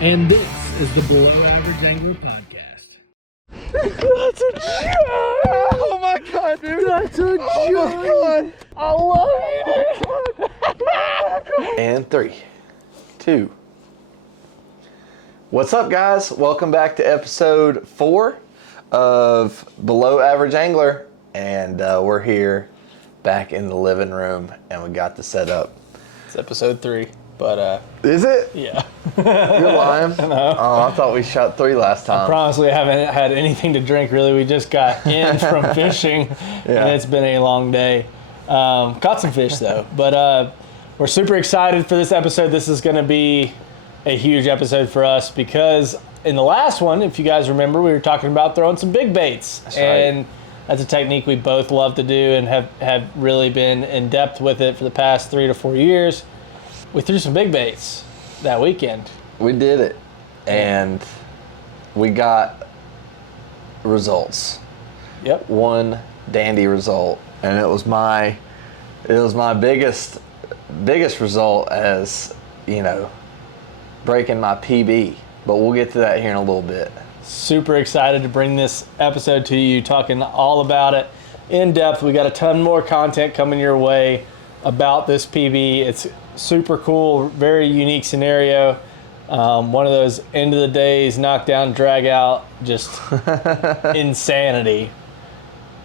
And this is the Below Average Angler Podcast. That's a giant! Oh my god, dude! That's a giant! I love you, dude! And 3, 2. What's up, guys? Welcome back to episode 4 of Below Average Angler. And we're here back in the living room, and we got the setup. It's episode 3, but Is it? yeah. You're lying? No. Oh, I thought we shot 3 last time. I promise we haven't had anything to drink, really. We just got in from fishing, and it's been a long day. Caught some fish, though. But we're super excited for this episode. This is going to be a huge episode for us because in the last one, if you guys remember, we were talking about throwing some big baits. That's and right. That's a technique we both love to do and have really been in depth with it for the past 3 to 4 years. We threw some big baits that weekend. We did it, and we got results. Yep. One dandy result, and it was my biggest result, as you know, breaking my PB. But we'll get to that here in a little bit. Super excited to bring this episode to you, talking all about it in depth. We got a ton more content coming your way about this PB. It's super cool, very unique scenario. One of those end of the days, knockdown, drag out, just insanity.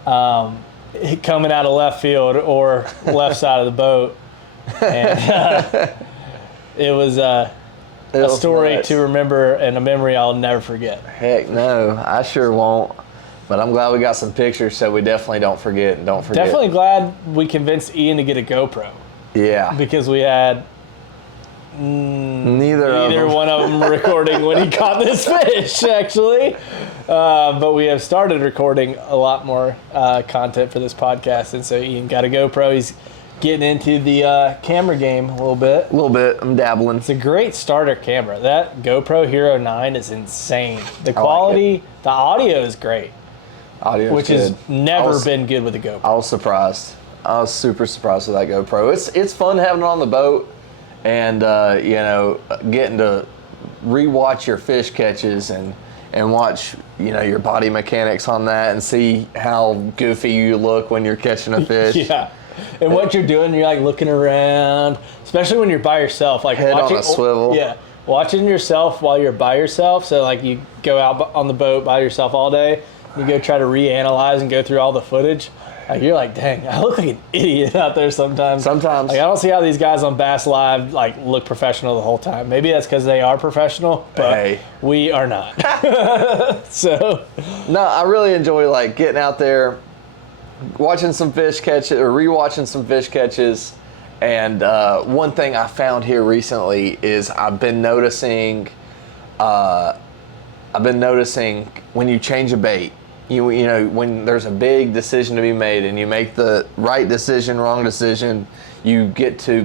Coming out of left field or left side of the boat. And it was a story nuts. to remember and a memory I'll never forget. Heck no, I sure won't. But I'm glad we got some pictures, so we definitely don't forget. And don't forget. Definitely glad we convinced Ian to get a GoPro Yeah. because we had Neither one of them recording when he caught this fish, actually. But we have started recording a lot more content for this podcast, and so Ian got a GoPro. He's getting into the camera game a little bit. A little bit. I'm dabbling. It's a great starter camera. That GoPro Hero 9 is insane. The quality, the audio is great, which has never been good with a GoPro. I was surprised. I was super surprised with that GoPro. It's fun having it on the boat, and getting to rewatch your fish catches and watch your body mechanics on that and see how goofy you look when you're catching a fish. Yeah. And what you're doing, you're like looking around, especially when you're by yourself, like head watching, on a swivel. Yeah, watching yourself while you're by yourself. So like you go out on the boat by yourself all day, you go try to reanalyze and go through all the footage. Like you're like, dang, I look like an idiot out there sometimes. Like I don't see how these guys on Bass Live like look professional the whole time. Maybe that's because they are professional, but we are not. So no, I really enjoy like getting out there, watching some fish catches or rewatching some fish catches. And one thing I found here recently is I've been noticing when you change a bait, you know when there's a big decision to be made and you make the right decision, wrong decision, you get to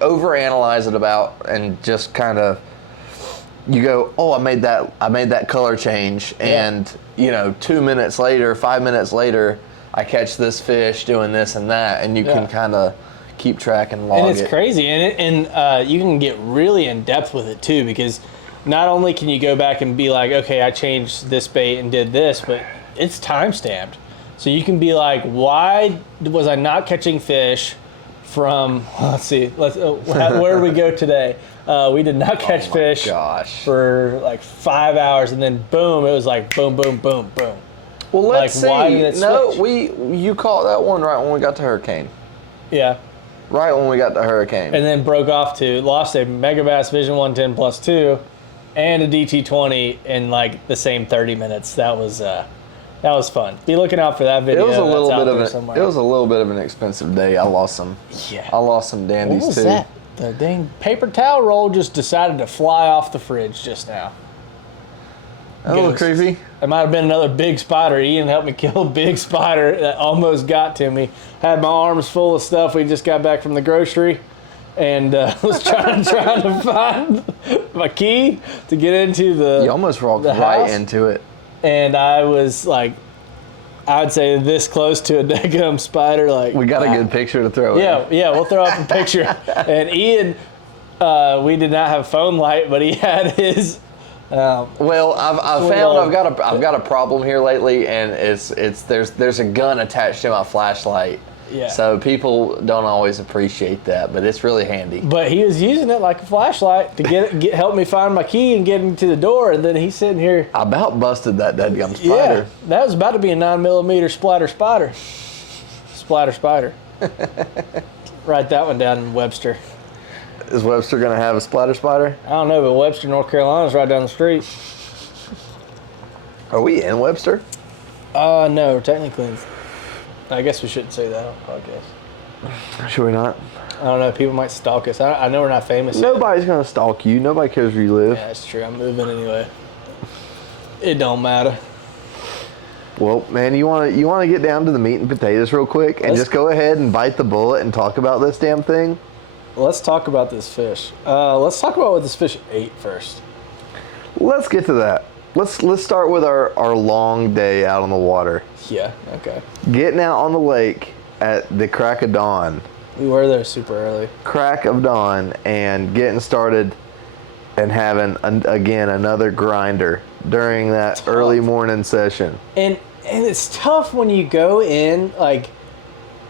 overanalyze it about and just kind of you go, oh, I made that color change, and 2 minutes later, 5 minutes later, I catch this fish doing this and that, and you can kind of keep track and log it. And it's crazy, and you can get really in depth with it too, because not only can you go back and be like, okay, I changed this bait and did this, but it's time stamped. So you can be like, why was I not catching fish from, where did we go today? We did not catch fish for like 5 hours, and then boom, it was like boom, boom, boom, boom. Well, let's see. Why did it switch? You caught that one right when we got to Hurricane. Yeah. Right when we got to Hurricane. And then broke off to, lost a Megabass Vision 110 plus 2 and a DT20 in like the same 30 minutes. That was fun. Be looking out for that video. It was a little bit of an expensive day. I lost some. Yeah. I lost some dandies what was too. That? The dang paper towel roll just decided to fly off the fridge just now. That was creepy. It might have been another big spider. Ian helped me kill a big spider that almost got to me. Had my arms full of stuff. We just got back from the grocery and was trying to find my key to get into the You almost walked right house. into it. And I was like, I'd say this close to a daggum spider. Like we got a good picture to throw in. Yeah, we'll throw up a picture. And Ian We did not have phone light, but he had his. Well, I've found I've got a problem here lately, and there's a gun attached to my flashlight. Yeah. So people don't always appreciate that, but it's really handy. But he was using it like a flashlight to help me find my key and get into the door, and then he's sitting here. I about busted that deadgum spider. Yeah, that was about to be a 9mm splatter spider. Splatter spider. Write that one down in Webster. Is Webster going to have a splatter spider? I don't know, but Webster, North Carolina is right down the street. Are we in Webster? No, technically. I guess we shouldn't say that on the podcast. Should we not? I don't know. People might stalk us. I know we're not famous. Nobody's going to stalk you. Nobody cares where you live. Yeah, that's true. I'm moving anyway. It don't matter. Well, man, you want to get down to the meat and potatoes real quick and just go ahead and bite the bullet and talk about this damn thing? Let's talk about this fish. Let's talk about what this fish ate first. Let's get to that. Let's start with our long day out on the water. Yeah, okay. Getting out on the lake at the crack of dawn. We were there super early. Crack of dawn and getting started and having, again, another grinder during that early morning session. And it's tough when you go in, like,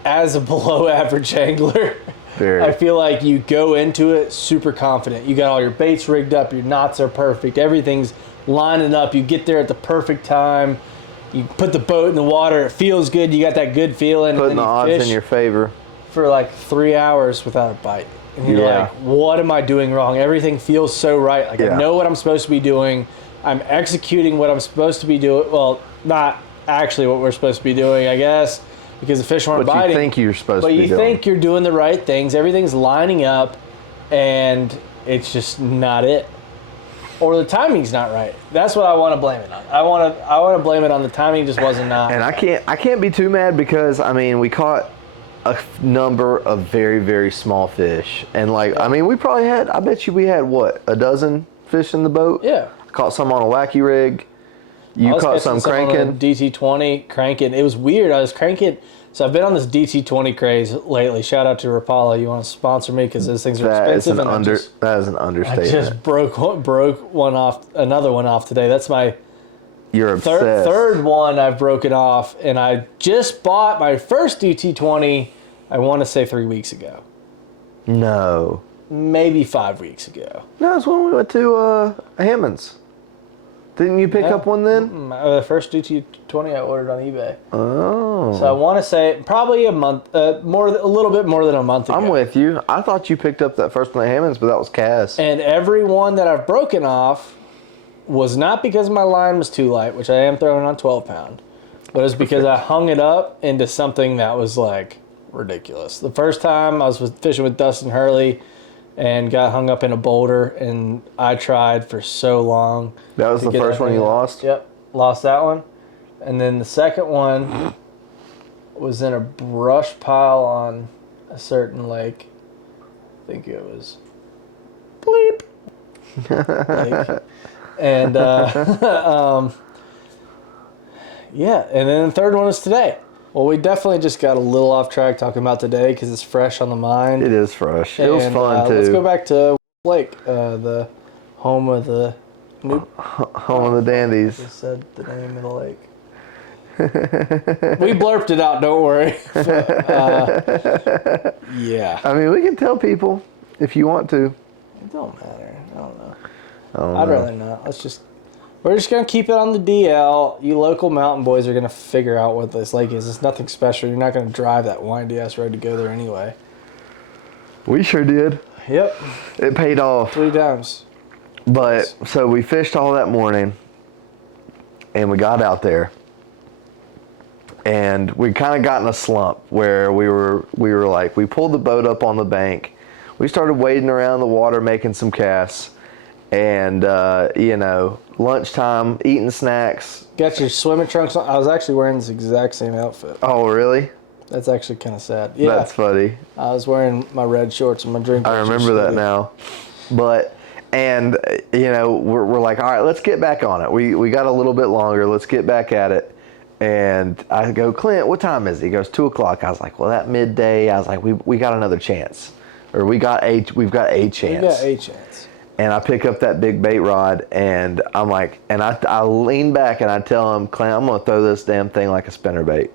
as a below average angler. Very. I feel like you go into it super confident. You got all your baits rigged up, your knots are perfect, everything's lining up. You get there at the perfect time. You put the boat in the water, it feels good, you got that good feeling. Putting the odds in your favor. For like 3 hours without a bite. And you're like, what am I doing wrong? Everything feels so right. Like, I know what I'm supposed to be doing. I'm executing what I'm supposed to be doing. Well, not actually what we're supposed to be doing, I guess, because the fish aren't biting. But you think you're supposed to be doing. But you think you're doing the right things. Everything's lining up, and it's just not it. Or the timing's not right. That's what I want to blame it on. I want to blame it on the timing just wasn't not. And I can't be too mad because, I mean, we caught a number of very, very small fish. And, like, I mean, we probably had, I bet you we had, what, a dozen fish in the boat? Yeah. Caught some on a wacky rig. You caught some cranking. On DT20 cranking. It was weird. I was cranking. So I've been on this DT20 craze lately. Shout out to Rapala. You want to sponsor me because those things are expensive. That is an understatement. I just broke another one off today. That's my You're obsessed. third one I've broken off, and I just bought my first DT20. I want to say 3 weeks ago. No. Maybe 5 weeks ago. No, that's when we went to Hammond's. Didn't you pick up one then? The first DT20 I ordered on eBay. Oh. So I want to say probably a month, a little bit more than a month ago. I'm with you. I thought you picked up that first one at Hammond's, but that was Cass. And every one that I've broken off was not because my line was too light, which I am throwing on 12-pound, but it's because I hung it up into something that was like ridiculous. The first time I was fishing with Dustin Hurley and got hung up in a boulder, and I tried for so long. That was the first one you lost? Yep, lost that one. And then the second one was in a brush pile on a certain lake. I think it was Bleep Lake. And yeah, and then the third one is today. Well, we definitely just got a little off track talking about today because it's fresh on the mind. It is fresh. It was fun, too. Let's go back to Lake, the home of the home of the dandies. Just said the name of the lake. We blurped it out, don't worry. Yeah. I mean, we can tell people if you want to. It don't matter. I don't know. I'd rather not. We're just going to keep it on the DL. You local mountain boys are going to figure out what this lake is. It's nothing special. You're not going to drive that windy-ass road to go there anyway. We sure did. Yep. It paid off. 3 times. But, so we fished all that morning, and we got out there, and we kind of got in a slump where we were like, we pulled the boat up on the bank. We started wading around the water, making some casts, and, lunchtime, eating snacks. Got your swimming trunks on. I was actually wearing this exact same outfit. Oh, really? That's actually kind of sad. Yeah. That's funny. I was wearing my red shorts and my drink. I remember that now. But, we're like, all right, let's get back on it. We got a little bit longer. Let's get back at it. And I go, Clint, what time is it? He goes, 2 o'clock. I was like, well, that midday, I was like, we got another chance. or we've got a chance. We got a chance. And I pick up that big bait rod, and I'm like, and I lean back and I tell him, Clint, I'm gonna throw this damn thing like a spinnerbait.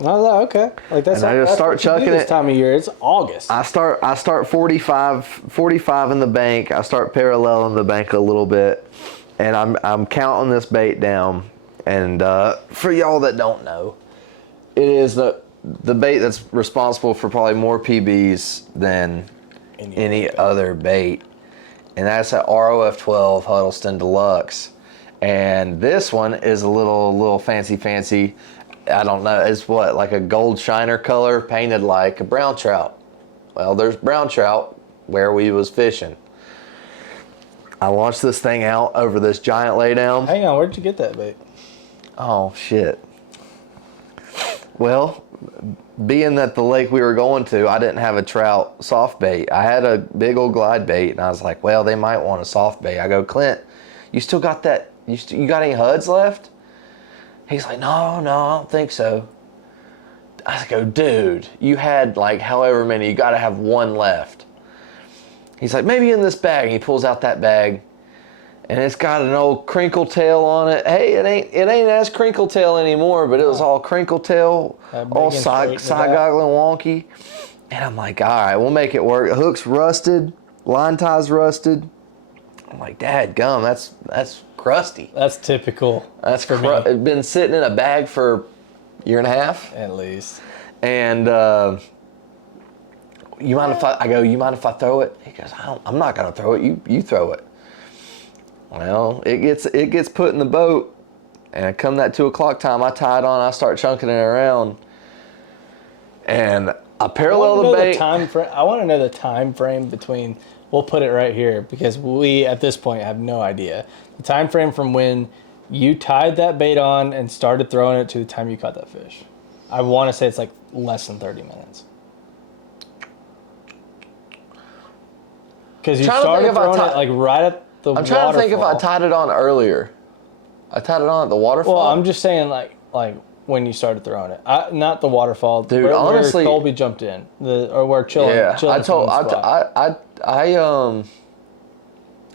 Oh, okay. Like that's. And I just start chucking this it. Time of year, it's August. I start 45 in the bank. I start paralleling the bank a little bit, and I'm counting this bait down. And for y'all that don't know, it is the bait that's responsible for probably more PBs than any other bait. And that's an ROF12 Huddleston Deluxe. And this one is a little fancy. I don't know, it's what, like a gold shiner color painted like a brown trout. Well, there's brown trout where we was fishing. I launched this thing out over this giant laydown. Hang on, where'd you get that bait? Oh, shit. Well, being that the lake we were going to, I didn't have a trout soft bait. I had a big old glide bait, and I was like, well, they might want a soft bait. I go, Clint, you still got that? You got any HUDs left? He's like, no, I don't think so. I go, dude, you had like however many, you got to have one left. He's like, maybe in this bag. And he pulls out that bag, and it's got an old crinkle tail on it. Hey, it ain't as crinkle tail anymore, but it was all crinkle tail, all side goggling wonky. And I'm like, all right, we'll make it work. Hook's rusted, line tie's rusted. I'm like, dad gum, that's crusty. That's typical. That's for me. It's been sitting in a bag for a year and a half at least. And you mind if I throw it? He goes, I'm not gonna throw it. You throw it. Well, it gets put in the boat, and come that 2 o'clock time, I tie it on. I start chunking it around, and I parallel the bait. I want to know the time frame between. We'll put it right here because we at this point have no idea the time frame from when you tied that bait on and started throwing it to the time you caught that fish. I want to say it's like less than 30 minutes. Because you started throwing it like right at the waterfall. I'm trying to think if I tied it on earlier. I tied it on at the waterfall. Well, I'm just saying like when you started throwing it, not the waterfall. Dude, honestly, where Colby jumped in, or where Chillin. Yeah,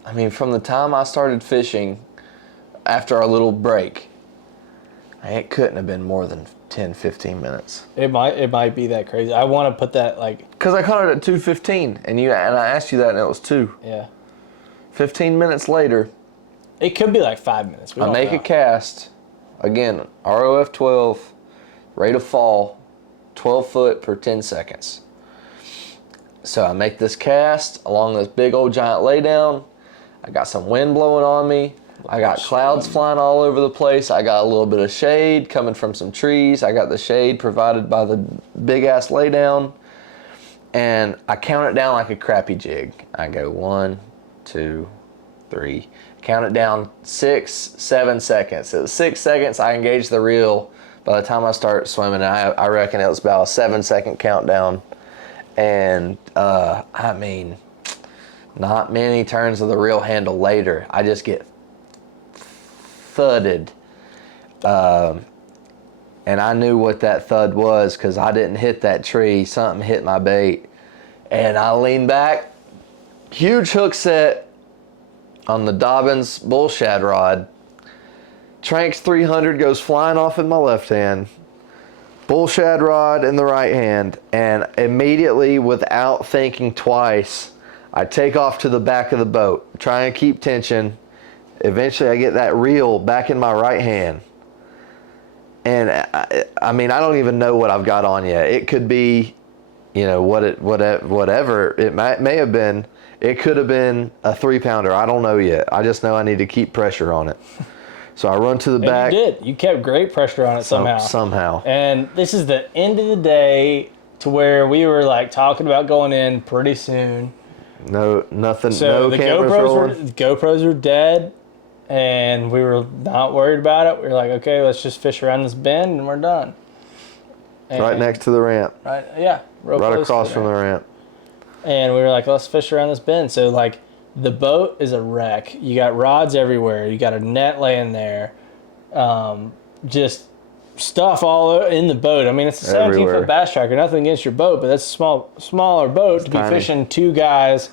I mean, from the time I started fishing, after our little break, it couldn't have been more than 10, 15 minutes. It might be that crazy. I want to put that like. Because I caught it at 2:15, and I asked you that, and it was 2. Yeah. 15 minutes later. It could be like 5 minutes. I make a cast. Again, ROF 12, rate of fall, 12 foot per 10 seconds. So I make this cast along this big old giant laydown. I got some wind blowing on me. I got clouds flying all over the place. I got a little bit of shade coming from some trees. I got the shade provided by the big ass laydown. And I count it down like a crappy jig. I go 1, 2, 3. Count it down 6, 7 seconds. So 6 seconds, I engage the reel. By the time I start swimming, I reckon it was about a 7-second countdown. And I mean, not many turns of the reel handle later, I just get thudded. And I knew what that thud was because I didn't hit that tree. Something hit my bait. And I leaned back, huge hook set on the Dobbins bull shad rod. Tranx 300 goes flying off in my left hand. Bull shad rod in the right hand. And immediately, without thinking twice, I take off to the back of the boat, try and keep tension. Eventually, I get that reel back in my right hand. And I mean, I don't even know what I've got on yet. It could be, whatever it may have been. It could have been a 3-pounder. I don't know yet. I just know I need to keep pressure on it. So I run to the back. You did. You kept great pressure on it somehow. Somehow. And this is the end of the day to where we were like talking about going in pretty soon. No, nothing. So no the cameras rolling. GoPros were dead, and we were not worried about it. We were like, okay, let's just fish around this bend, and we're done. And right next to the ramp. Right. Yeah. Right across from the ramp. And we were like, let's fish around this bend. So like, the boat is a wreck. You got rods everywhere. You got a net laying there. Just stuff all in the boat. I mean, it's a 17-foot bass tracker. Nothing against your boat, but that's a smaller boat to be fishing two guys,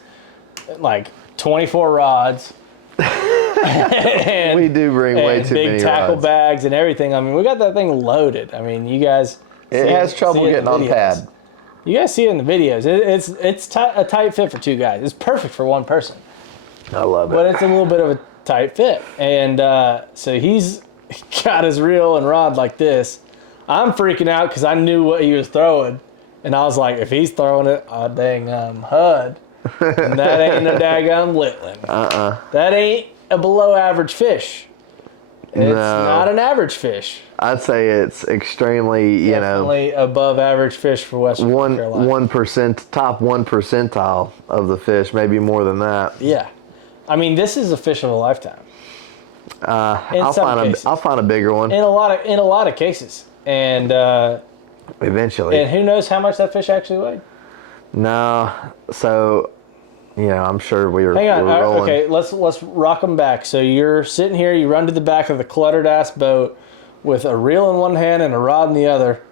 like 24 rods. We do bring way too many big tackle rods. bags and everything. I mean, we got that thing loaded. I mean, you guys. It has trouble getting on pad. You guys see it in the videos. It's a tight fit for two guys. It's perfect for one person. I love it. But it's a little bit of a tight fit. And so he's got his reel and rod like this. I'm freaking out because I knew what he was throwing. And I was like, if he's throwing it, dang HUD. And that ain't a daggum Litland. That ain't a below average fish. It's not an average fish. I'd say it's extremely, Definitely above average fish for Western North Carolina. 1%, top 1 percentile of the fish, maybe more than that. Yeah. I mean, this is a fish of a lifetime. I'll find a bigger one. In a lot of cases. And eventually. And who knows how much that fish actually weighed? No. So, I'm sure we're Hang on. rolling. Okay, let's rock them back. So you're sitting here, you run to the back of the cluttered ass boat with a reel in one hand and a rod in the other.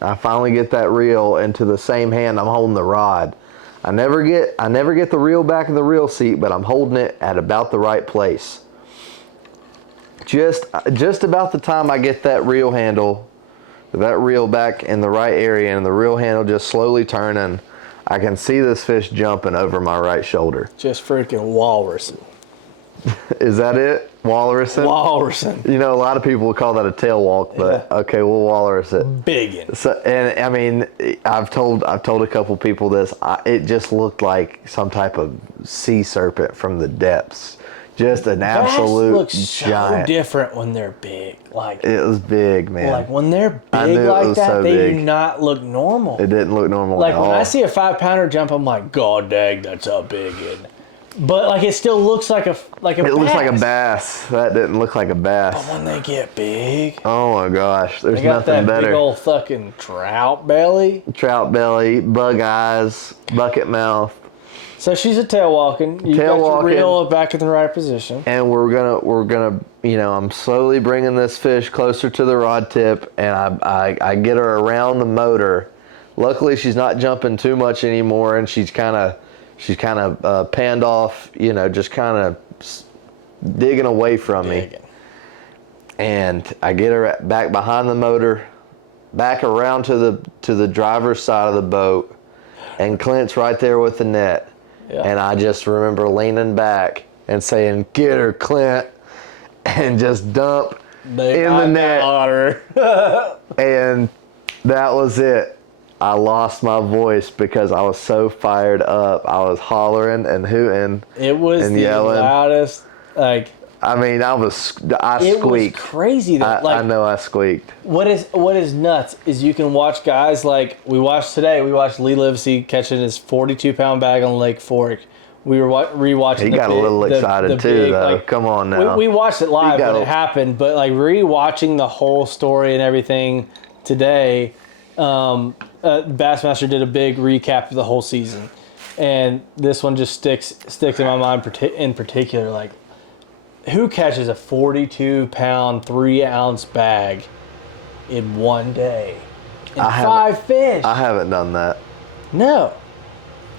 I finally get that reel into the same hand I'm holding the rod. I never get the reel back in the reel seat, but I'm holding it at about the right place. Just about the time I get that reel back in the right area and the reel handle just slowly turning, I can see this fish jumping over my right shoulder. Just freaking walrusing. Is that it? Walrusing? Walrusing. A lot of people would call that a tail walk, but okay, we'll walrus it. Biggin'. So, and I mean, I've told a couple people this. It just looked like some type of sea serpent from the depths. Just an absolute looks so giant. Different when they're big. Like it was big, man. Like when they're big like that, they do not look normal. It didn't look normal like at all. When I see a 5-pounder jump, I'm like, God dang, that's a big one. But like it still looks like a bass. It looks like a bass. That didn't look like a bass. But when they get big, oh my gosh, there's they got nothing that better. Big old fucking trout belly. Trout belly, bug eyes, bucket mouth. So she's a tail walking. You got your reel back in the right position. And we're gonna, I'm slowly bringing this fish closer to the rod tip, and I get her around the motor. Luckily, she's not jumping too much anymore, and she's kind of panned off, just kind of digging away from me. And I get her back behind the motor, back around to the driver's side of the boat, and Clint's right there with the net. Yeah. And I just remember leaning back and saying, "Get her, Clint," and just dump in the net. And that was it. I lost my voice because I was so fired up. I was hollering and hooting. It was and the yelling. Loudest. I mean, I squeaked. It was crazy though. I know I squeaked. What is nuts is you can watch guys like we watched today. We watched Lee Livesey catching his 42-pound bag on Lake Fork. We were rewatching. He got a little excited too, though. Come on now. We watched it live when it happened, but like rewatching the whole story and everything today, Bassmaster did a big recap of the whole season, and this one just sticks in my mind in particular. Like, who catches a 42-pound, 3-ounce bag in one day? And 5 fish. I haven't done that. No.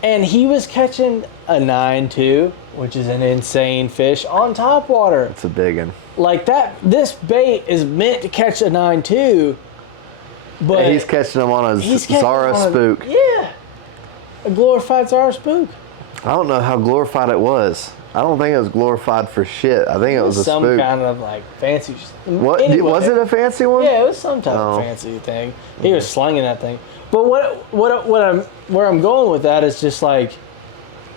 And he was catching a 9.2, which is an insane fish, on top water. It's a big one. Like that, this bait is meant to catch a 9.2, but yeah, he's catching them on a Zara spook. Yeah. A glorified Zara spook. I don't know how glorified it was. I don't think it was glorified for shit. I think it was a some spook. kind of like fancy. What anyway, was it? A fancy one? Yeah, it was some type of fancy thing. He was slinging that thing. But where I'm going with that is just like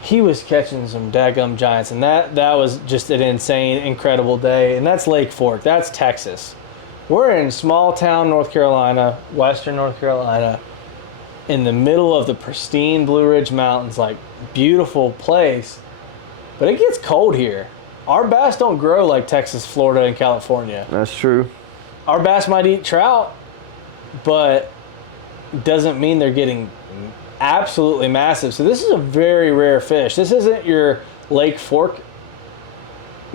he was catching some daggum giants, and that was just an insane, incredible day. And that's Lake Fork. That's Texas. We're in small town North Carolina, western North Carolina, in the middle of the pristine Blue Ridge Mountains, like beautiful place. But it gets cold here. Our bass don't grow like Texas, Florida, and California. That's true. Our bass might eat trout, but doesn't mean they're getting absolutely massive. So this is a very rare fish. This isn't your Lake Fork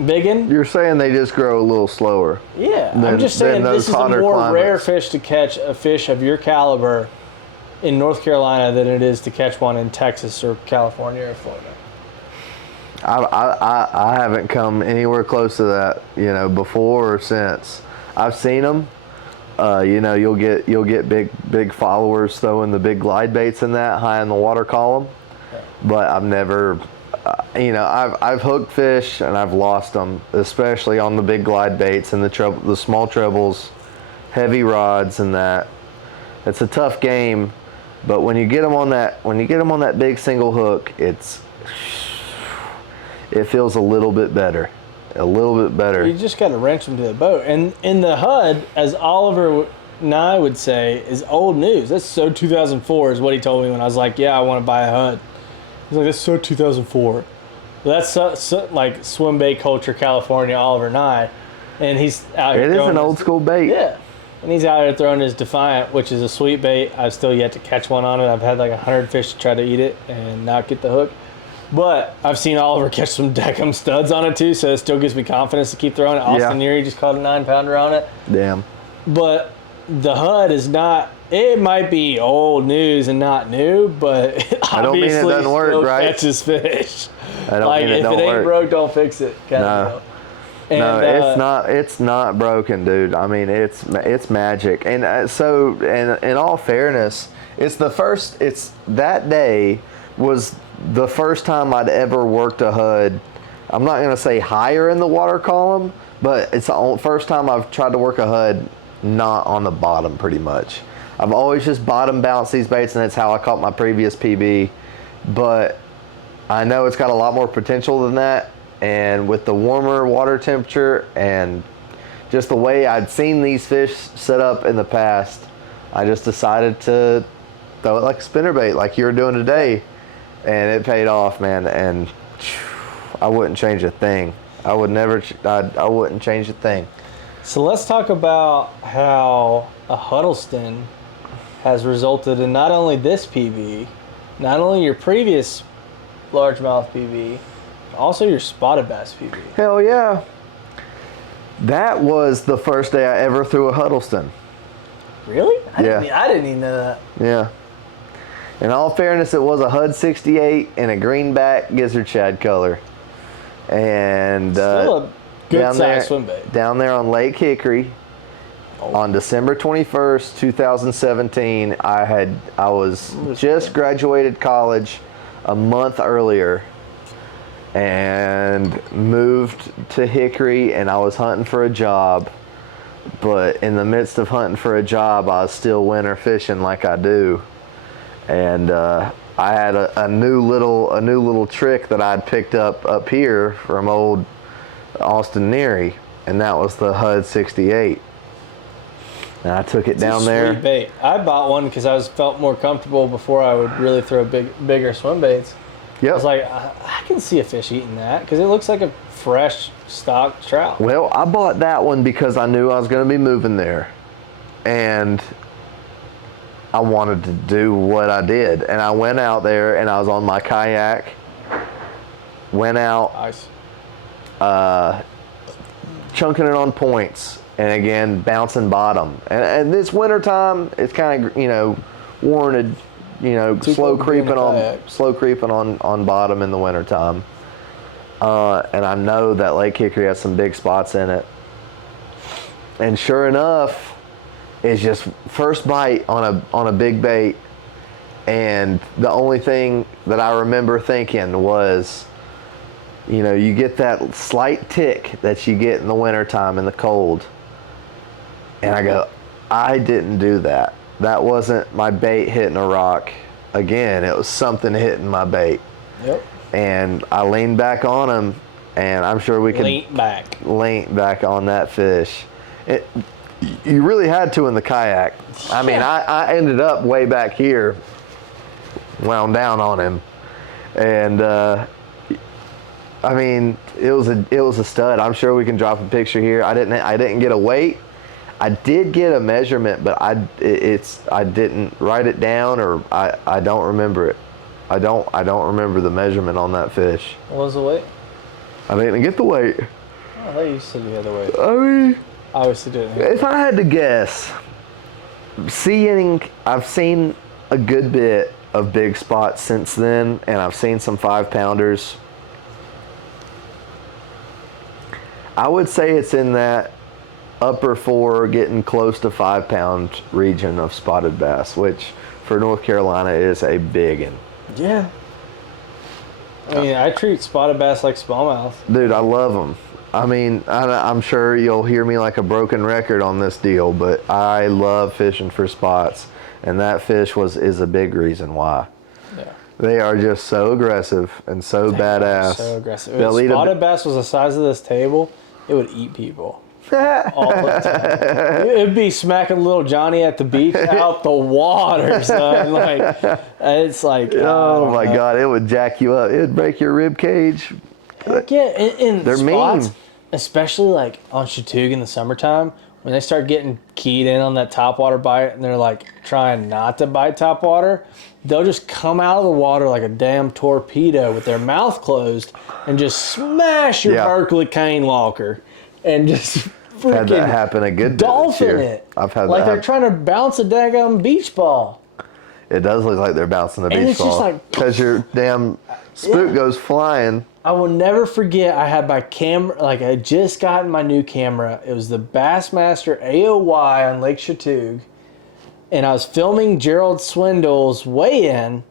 biggin. You're saying they just grow a little slower. Yeah, I'm just saying this is a more rare fish to catch a fish of your caliber in North Carolina than it is to catch one in Texas or California or Florida. I haven't come anywhere close to that, before or since. I've seen them. You'll get big followers throwing the big glide baits in that high in the water column, but I've never. I've hooked fish and I've lost them, especially on the big glide baits and the small trebles, heavy rods and that. It's a tough game, but when you get them on that big single hook, it feels a little bit better. You just got to wrench them to the boat. And in the HUD, as Oliver Nye would say, is old news. That's so 2004 is what he told me when I was like, yeah, I want to buy a HUD. He's like, that's so 2004. That's so, like swim bait culture, California, Oliver Nye. And he's out here. It is an old school bait. Yeah. And he's out here throwing his Defiant, which is a sweet bait. I've still yet to catch one on it. I've had like 100 fish to try to eat it and not get the hook. But I've seen Oliver catch some Deckham studs on it too, so it still gives me confidence to keep throwing it. Austin Neary just caught a 9-pounder on it. Damn. But the HUD is not. It might be old news and not new, but it I don't mean it doesn't work, right? Catches fish. I don't mean it don't work. If it ain't broke, don't fix it. No, it's not. It's not broken, dude. I mean, it's magic. And so, and in all fairness, it's that day was the first time I'd ever worked a HUD. I'm not gonna say higher in the water column, but it's the first time I've tried to work a HUD not on the bottom, pretty much. I've always just bottom bounced these baits, and that's how I caught my previous PB. But I know it's got a lot more potential than that. And with the warmer water temperature and just the way I'd seen these fish set up in the past, I just decided to throw it like a spinnerbait, like you're doing today. And it paid off, man. And I wouldn't change a thing. I wouldn't change a thing. So let's talk about how a Huddleston has resulted in not only this PB, not only your previous largemouth PB, but also your spotted bass PB. Hell yeah. That was the first day I ever threw a Huddleston. Really? I Yeah. didn't even know that. Yeah. In all fairness, it was a HUD 68 in a greenback gizzard shad color. And still a good size swim bait. Down there on Lake Hickory, on December 21st, 2017, I was just graduated college a month earlier and moved to Hickory, and I was hunting for a job. But in the midst of hunting for a job, I was still winter fishing like I do. And I had a new little trick that I'd picked up here from old Austin Neary, and that was the HUD 68. And I took it down there. Sweet bait. I bought one because I felt more comfortable before I would really throw bigger swim baits. Yep. I was like, I can see a fish eating that because it looks like a fresh stock trout. Well, I bought that one because I knew I was going to be moving there, and I wanted to do what I did. And I went out there, and I was on my kayak. Went out, nice. Chunking it on points, and again bouncing bottom. And this winter time, it's kind of warranted. Slow creeping on bottom in the wintertime. And I know that Lake Hickory has some big spots in it. And sure enough, it's just first bite on a big bait. And the only thing that I remember thinking was, you get that slight tick that you get in the wintertime in the cold. And I go, I didn't do that. That wasn't my bait hitting a rock. Again, it was something hitting my bait. Yep. And I leaned back on him, and I'm sure we could lean back on that fish. You really had to in the kayak. I mean, I ended up way back here, wound down on him, and I mean, it was a stud. I'm sure we can drop a picture here. I didn't get a weight. I did get a measurement, but I didn't write it down, or I don't remember it. I don't remember the measurement on that fish. What was the weight? I didn't get the weight. I thought you said the other way. I mean, I obviously didn't. if I had to guess, I've seen a good bit of big spots since then, and I've seen some 5-pounders. I would say it's in that upper 4, getting close to 5-pound region of spotted bass, which for North Carolina is a big one. Yeah. I mean, I treat spotted bass like smallmouth. Dude, I love them. I mean, I'm sure you'll hear me like a broken record on this deal, but I love fishing for spots, and that fish is a big reason why. Yeah. They are just so aggressive and so badass. So aggressive. If spotted bass was the size of this table, it would eat people. All the time. It'd be smacking little Johnny at the beach out the water, son. Like, it's like, oh my God, it would jack you up. It would break your rib cage. Heck yeah, in they're spots, mean. Especially like on Chattooga in the summertime, when they start getting keyed in on that topwater bite and they're like trying not to bite topwater, they'll just come out of the water like a damn torpedo with their mouth closed and just smash your Berkeley cane walker and just freaking had that happen a good bit dolphin this year. it. I've had like that they're trying to bounce a daggum beach ball. It does look like they're bouncing the And beach it's just ball like- because your damn spook goes flying. I will never forget, I had my camera, like I had just gotten my new camera. It was the Bassmaster AOY on Lake Chattooga. And I was filming Gerald Swindle's weigh-in.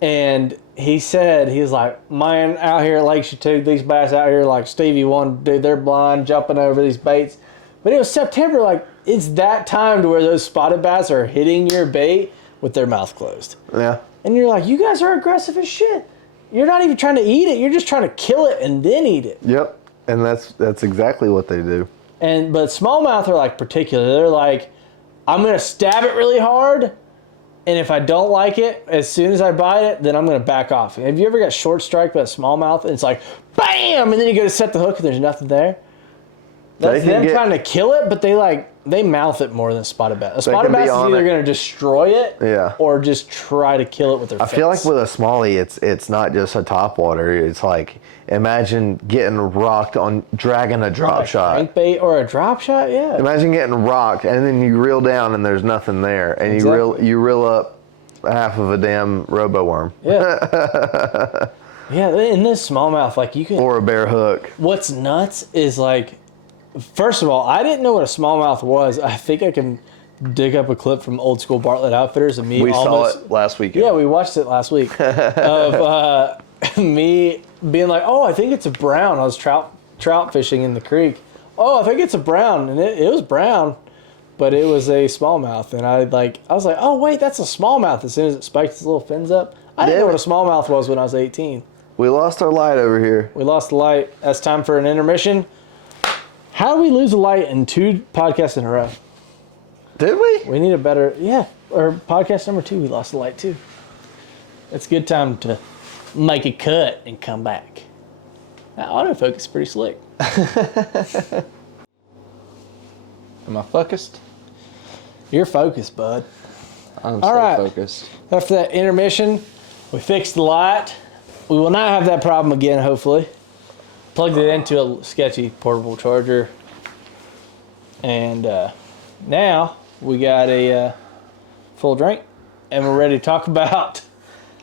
And he was like, man, out here at Lake Chattooga, these bass out here, like Stevie Wonder, dude, they're blind, jumping over these baits. But it was September, like, it's that time to where those spotted bass are hitting your bait with their mouth closed. Yeah. And you're like, you guys are aggressive as shit. You're not even trying to eat it. You're just trying to kill it and then eat it. Yep. And that's exactly what they do. But smallmouth are like particular. They're like, I'm going to stab it really hard. And if I don't like it, as soon as I bite it, then I'm going to back off. Have you ever got short strike by a smallmouth? And it's like, bam! And then you go to set the hook and there's nothing there. That's them trying to kill it, but they mouth it more than spotted bass. A spotted bass is either going to destroy it or just try to kill it with their face. I feel like with a smallie, it's not just a topwater. It's like, imagine getting rocked on dragging a drop shot. Crankbait or a drop shot, yeah. Imagine getting rocked and then you reel down and there's nothing there, and you reel up half of a damn robo worm. Yeah. Yeah, in this smallmouth, like you can. Or a bare hook. What's nuts is like, first of all, I didn't know what a smallmouth was. I think I can dig up a clip from Old School Bartlett Outfitters of me. We saw it last weekend. Yeah, we watched it last week. Of me being like, oh, I think it's a brown. I was trout fishing in the creek. Oh, I think it's a brown, and it was brown, but it was a smallmouth. And I was like, oh wait, that's a smallmouth. As soon as it spiked its little fins up, I didn't know what a smallmouth was when I was 18. We lost our light over here. We lost the light. That's time for an intermission. How did we lose the light in 2 podcasts in a row? Did we? We need a better, or podcast number 2, we lost the light too. It's a good time to make a cut and come back. That autofocus is pretty slick. Am I focused? You're focused, bud. I'm All so right. focused. After that intermission, we fixed the light. We will not have that problem again, hopefully. Plugged it into a sketchy portable charger. And now we got a full drink, and we're ready to talk about.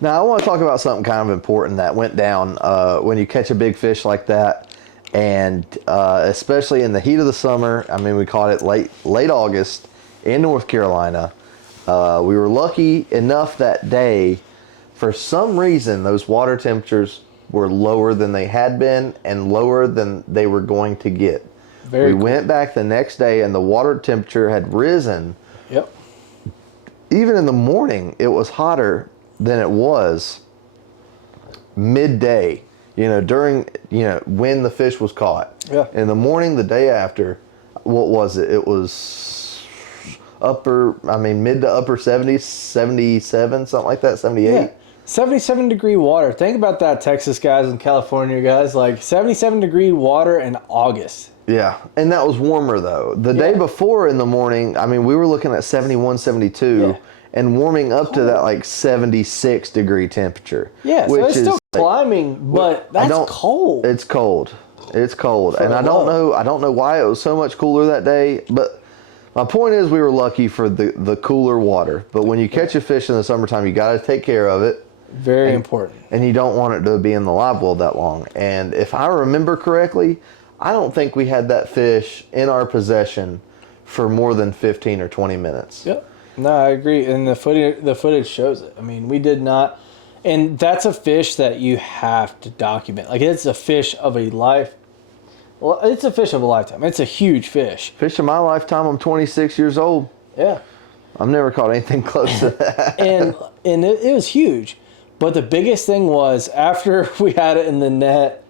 Now I want to talk about something kind of important that went down when you catch a big fish like that, and especially in the heat of the summer. I mean, we caught it late August in North Carolina. We were lucky enough that day. For some reason, those water temperatures were lower than they had been and lower than they were going to get. We went back the next day and the water temperature had risen. Yep. Even in the morning, it was hotter than it was midday, during, when the fish was caught. Yeah. In the morning, the day after, what was it? It was mid to upper 70s, 77, something like that, 78. Yeah. 77 degree water. Think about that, Texas guys and California guys. Like 77 degree water in August. Yeah, and that was warmer though. The day before in the morning, I mean, we were looking at 71, 72, and warming up to that like 76 degree temperature. Yeah, so which it's still climbing, but that's cold. It's cold. It's cold, and I low. don't know why it was so much cooler that day. But my point is, we were lucky for the cooler water. But when you catch a fish in the summertime, you got to take care of it. Very important. And you don't want it to be in the live well that long. And if I remember correctly, I don't think we had that fish in our possession for more than 15 or 20 minutes. Yep. No, I agree. And the footage shows it. I mean, we did not. And that's a fish that you have to document. Like, it's a fish of a life. Well, it's a fish of a lifetime. It's a huge fish. Fish of my lifetime, I'm 26 years old. Yeah. I've never caught anything close to that. And it was huge. But the biggest thing was after we had it in the net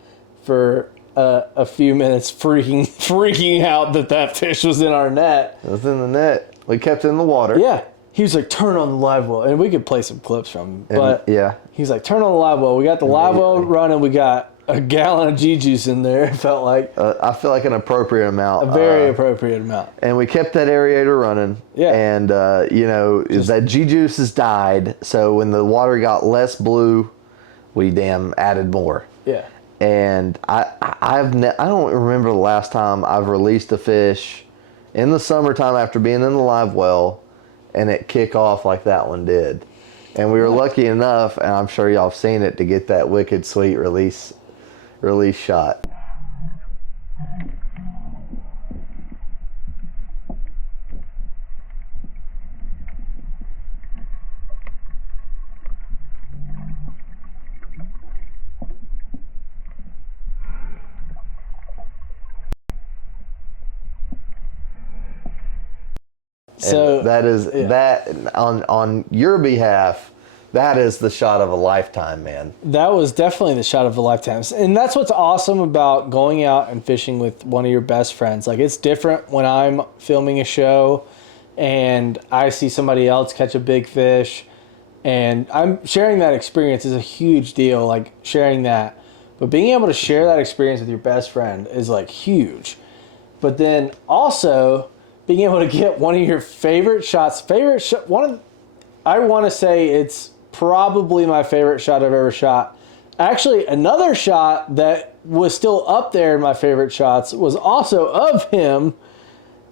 for a few minutes, freaking out that fish was in our net. It was in the net. We kept it in the water. Yeah. He was like, turn on the live well. And we could play some clips from him. But yeah. He's like, turn on the live well. We got the live well running. We got a gallon of G-juice in there, it felt like. I feel like an appropriate amount. A very appropriate amount. And we kept that aerator running. Yeah. And, that G-juice has died. So when the water got less blue, we added more. Yeah. And I don't remember the last time I've released a fish in the summertime after being in the live well and it kick off like that one did. And we were lucky enough, and I'm sure y'all have seen it, to get that wicked sweet release shot. So And that is that on your behalf. That is the shot of a lifetime, man. That was definitely the shot of a lifetime. And that's what's awesome about going out and fishing with one of your best friends. Like, it's different when I'm filming a show and I see somebody else catch a big fish, and I'm sharing that experience is a huge deal, like sharing that. But being able to share that experience with your best friend is like huge. But then also being able to get one of your favorite shots, I want to say it's probably my favorite shot I've ever shot. Actually, another shot that was still up there in my favorite shots was also of him.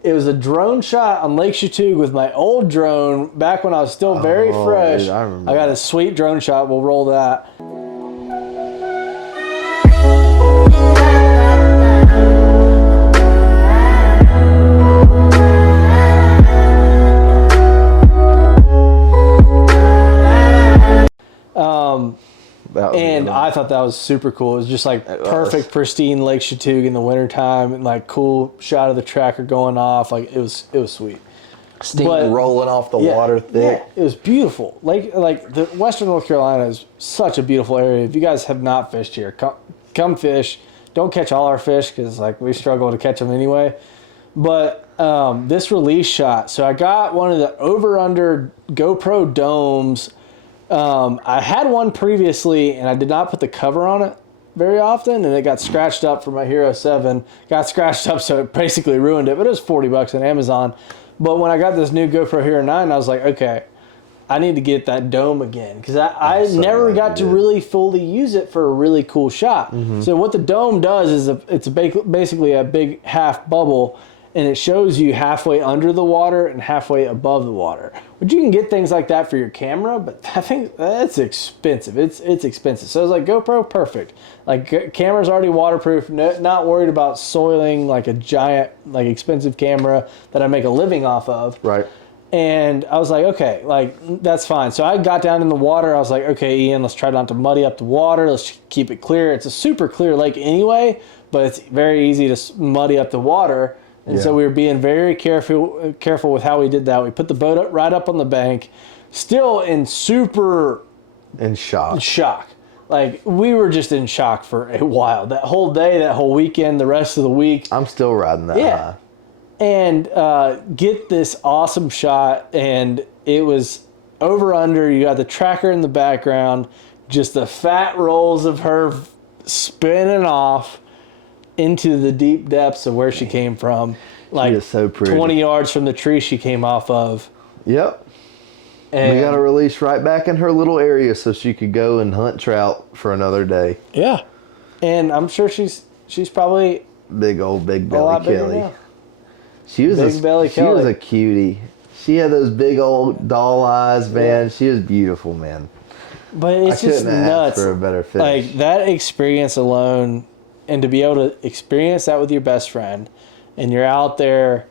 It was a drone shot on Lake Chautauqua with my old drone back when I was still very fresh. Dude, I remember got a sweet drone shot. We'll roll that. And I thought that was super cool. It was just like perfect, pristine Lake Chautauqua in the wintertime, and like cool shot of the tracker going off. Like it was sweet. Steam rolling off the water thick. Yeah, it was beautiful. Like the Western North Carolina is such a beautiful area. If you guys have not fished here, come fish. Don't catch all our fish because like we struggle to catch them anyway. But this release shot. So I got one of the over/under GoPro domes. I had one previously, and I did not put the cover on it very often, and it got scratched up for my Hero 7. Got scratched up, so it basically ruined it, but it was $40 on Amazon. But when I got this new GoPro Hero 9, I was like, okay, I need to get that dome again, because I never got to really fully use it for a really cool shot. Mm-hmm. So what the dome does is it's basically a big half bubble, and it shows you halfway under the water and halfway above the water. But you can get things like that for your camera, but I think that's expensive. It's expensive. So I was like, GoPro, perfect. Like, camera's already waterproof, not worried about soiling like a giant, like expensive camera that I make a living off of. Right. And I was like, okay, like, that's fine. So I got down in the water. I was like, okay, Ian, let's try not to muddy up the water. Let's keep it clear. It's a super clear lake anyway, but it's very easy to muddy up the water. And so we were being very careful with how we did that. We put the boat right up on the bank, still in shock. Like, we were just in shock for a while. That whole day, that whole weekend, the rest of the week. I'm still riding that high. And get this awesome shot, and it was over under. You got the tracker in the background, just the fat rolls of her spinning off into the deep depths of where she came from. Like, she is so pretty. 20 yards from the tree she came off of. Yep. And we got to release right back in her little area so she could go and hunt trout for another day. Yeah. And I'm sure she's she's probably Big a belly lot bigger Kelly. now. She was Big belly she was Kelly. a cutie. She had those big old doll eyes, man. Yeah. She was beautiful, man. But it's I just couldn't have asked nuts. for a better fish. Like that experience alone, and to be able to experience that with your best friend, and you're out there.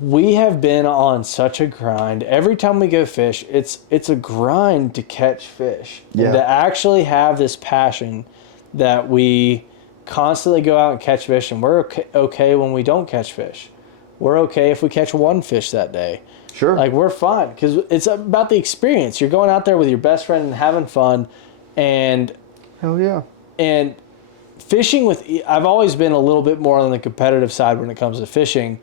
We have been on such a grind. Every time we go fish, it's a grind to catch fish. Yeah. And to actually have this passion that we constantly go out and catch fish, and we're okay when we don't catch fish. We're okay if we catch one fish that day. Sure. Like, we're fine because it's about the experience. You're going out there with your best friend and having fun. And Hell yeah. and fishing with, I've always been a little bit more on the competitive side when it comes to fishing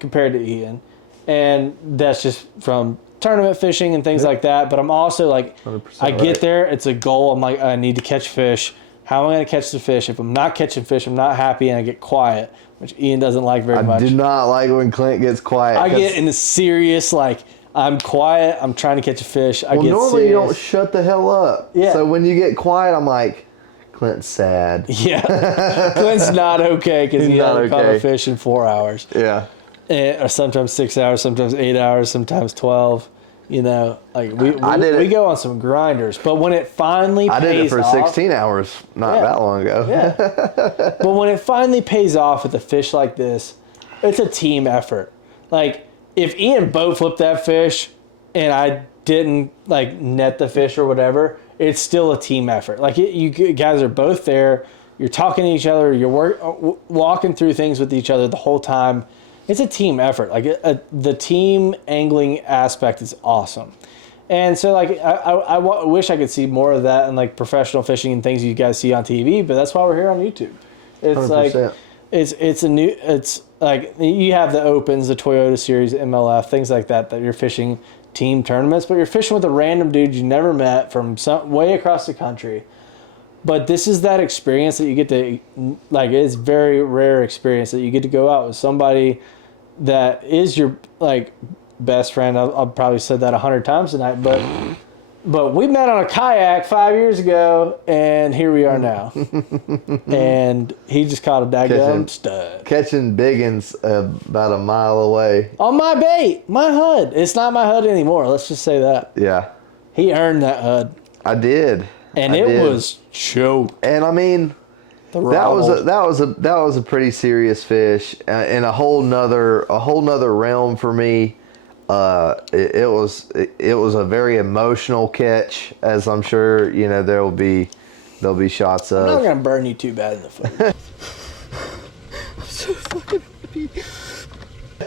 compared to Ian. And that's just from tournament fishing and things like that. But I'm also like, 100% I get right. there, it's a goal. I'm like, I need to catch fish. How am I going to catch the fish? If I'm not catching fish, I'm not happy and I get quiet, which Ian doesn't like very much. I do not like when Clint gets quiet. I get in the serious, like, I'm quiet, I'm trying to catch a fish. I get normally serious. you don't shut the hell up. Yeah. So when you get quiet, I'm like, Clint's sad. Yeah. Clint's not okay because he not hasn't caught a okay. fish in 4 hours. Yeah. Or sometimes 6 hours, sometimes 8 hours, sometimes 12. You know, like we did it. go on some grinders. But when it finally I did it pays for off, 16 hours not Yeah. that long ago. Yeah. But when it finally pays off with a fish like this, it's a team effort. Like, if Ian boat flipped that fish and I didn't, like, net the fish or whatever, it's still a team effort. Like, you guys are both there. You're talking to each other. You're walking through things with each other the whole time. It's a team effort. Like, the team angling aspect is awesome. And so, like, I wish I could see more of that in, like, professional fishing and things you guys see on TV, but that's why we're here on YouTube. It's 100%. like, it's like, you have the Opens, the Toyota Series, MLF, things like that you're fishing team tournaments, but you're fishing with a random dude you never met from way across the country. But this is that experience that you get to, like, it's very rare experience that you get to go out with somebody that is your, like, best friend. I've probably said that 100 times tonight, but we met on a kayak 5 years ago, and here we are now. And he just caught a daggum stud. Catching biggins about a mile away. On my bait, my HUD. It's not my HUD anymore, let's just say that. Yeah. He earned that HUD. I did. And I it did. was choked. And I mean, that was a pretty serious fish in a whole nother realm for me. It was a very emotional catch, as I'm sure you know there'll be shots of. I'm not gonna burn you too bad in the foot. I'm so fucking happy.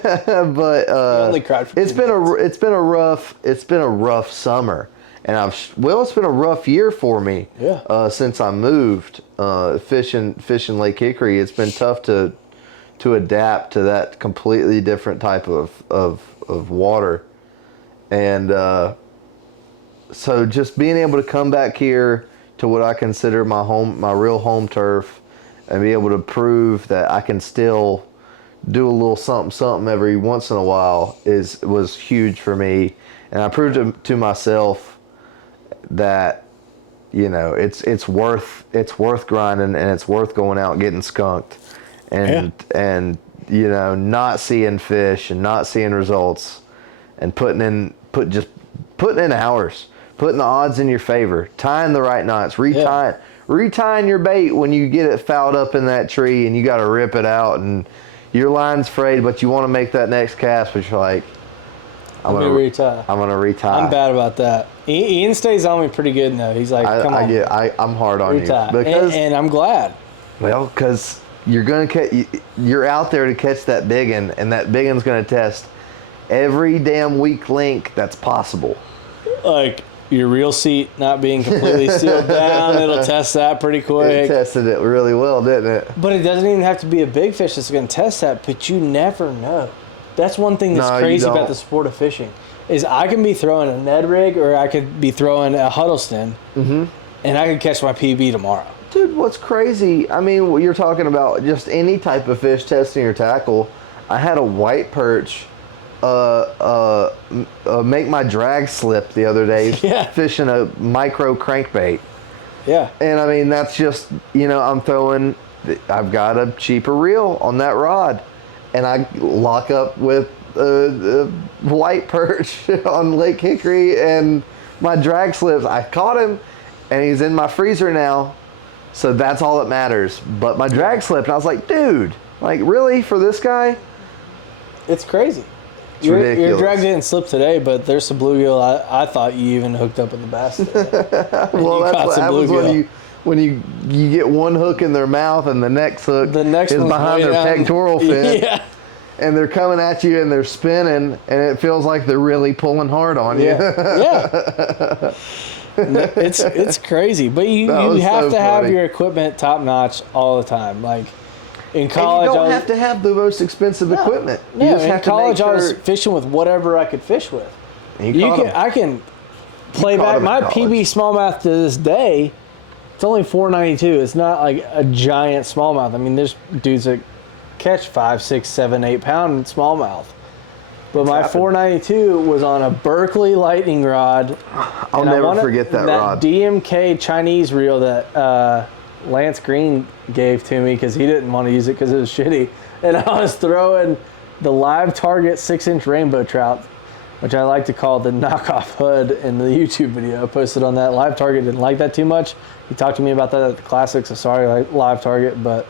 But only cried for it's 2 been a rough summer, and it's been a rough year for me. Yeah. Since I moved fishing Lake Hickory, it's been tough to adapt to that completely different type of water, and so just being able to come back here to what I consider my real home turf, and be able to prove that I can still do a little something every once in a while was huge for me, and I proved to myself that, you know, it's worth grinding, and it's worth going out and getting skunked, and you know, not seeing fish and not seeing results, and putting in hours, putting the odds in your favor, tying the right knots, retying your bait when you get it fouled up in that tree and you got to rip it out and your line's frayed, but you want to make that next cast, but you're like, I'm gonna retie. I'm bad about that. Ian stays on me pretty good now. He's like, come on. I'm hard on retie. you because, and I'm glad. well, because you're out there to catch that biggin, and that biggin's gonna test every damn weak link that's possible. Like your reel seat not being completely sealed down, it'll test that pretty quick. It tested it really well, didn't it? But it doesn't even have to be a big fish that's going to test that, but you never know. That's one thing that's crazy about the sport of fishing, is I can be throwing a Ned rig or I could be throwing a Huddleston, and I could catch my PB tomorrow. Dude, what's crazy, I mean, you're talking about just any type of fish testing your tackle. I had a white perch make my drag slip the other day, Yeah. fishing a micro crankbait. Yeah. And I mean, that's just, I've got a cheaper reel on that rod, and I lock up with a white perch on Lake Hickory and my drag slips. I caught him, and he's in my freezer now, so that's all that matters. But my drag slipped, and I was like, dude, like, really, for this guy? It's crazy. Your drag didn't slip today, but there's some bluegill I thought you even hooked up in the bass today. Well, that's what happens when you get one hook in their mouth and the next hook is behind their pectoral fin. Yeah. And they're coming at you and they're spinning, and it feels like they're really pulling hard on you. Yeah. It's crazy, but you have to have your equipment top notch all the time. Like in college, and you don't have to have the most expensive equipment. You just have in college, I was fishing with whatever I could fish with. I can play back my PB smallmouth to this day. It's only $4.92. It's not like a giant smallmouth. I mean, there's dudes that catch 5, 6, 7, 8 pound smallmouth. But my $4.92 was on a Berkeley lightning rod. I'll never forget that rod. DMK Chinese reel that Lance Green gave to me because he didn't want to use it because it was shitty. And I was throwing the live target 6-inch rainbow trout, which I like to call the knockoff hood in the YouTube video. I posted on that. Live target didn't like that too much. He talked to me about that at the Classics. So sorry, live target, but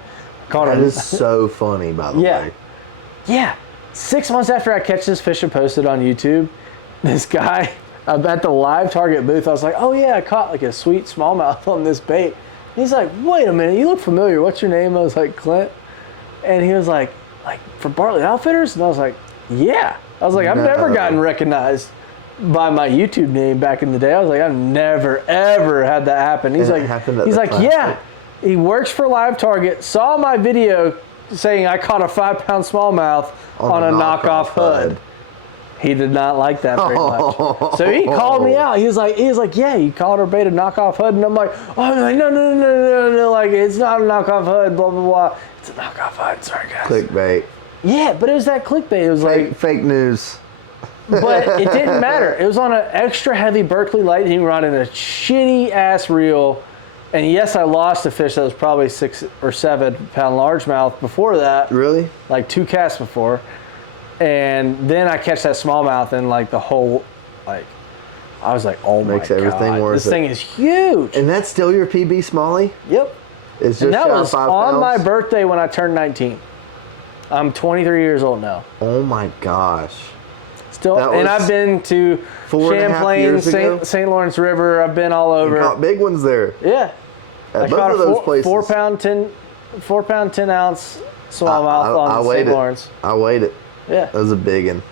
caught him. That is so funny, by the way. Yeah. 6 months after I catch this fish and posted on YouTube, this guy at the live target booth, I was like, oh yeah, I caught like a sweet smallmouth on this bait. And he's like, wait a minute, you look familiar. What's your name? I was like, Clint. And he was like for Bartlett Outfitters? And I was like, yeah. I was like, I've never gotten recognized by my YouTube name back in the day. I was like, I've never, ever had that happen. He's like, yeah. He works for Live Target, saw my video saying I caught a 5-pound smallmouth on a knockoff hood. He did not like that very much. So he called me out. He was like, yeah, you called her bait a knockoff hood. And I'm like, oh, I'm like, no, like, it's not a knockoff hood, blah, blah, blah. It's a knockoff hood. Sorry, guys. Clickbait. Yeah, but it was that clickbait. It was fake news. But it didn't matter. It was on an extra heavy Berkeley lightning rod and a shitty ass reel. And yes, I lost a fish that was probably 6 or 7 pound largemouth before that. Really? Like 2 casts before. And then I catch that smallmouth and like the whole, like, I was like, oh my God. Makes everything worth it. This thing is huge. And that's still your PB Smallie? Yep. It's just and that was 5 on pounds? my birthday when I turned 19. I'm 23 years old now. Oh my gosh. Still, and I've been to Champlain, St. Lawrence River. I've been all over. You caught big ones there. Yeah. At both of those places. 4 pound, 10 ounce smallmouth on St. Lawrence. I weighed it. Yeah. That was a big one.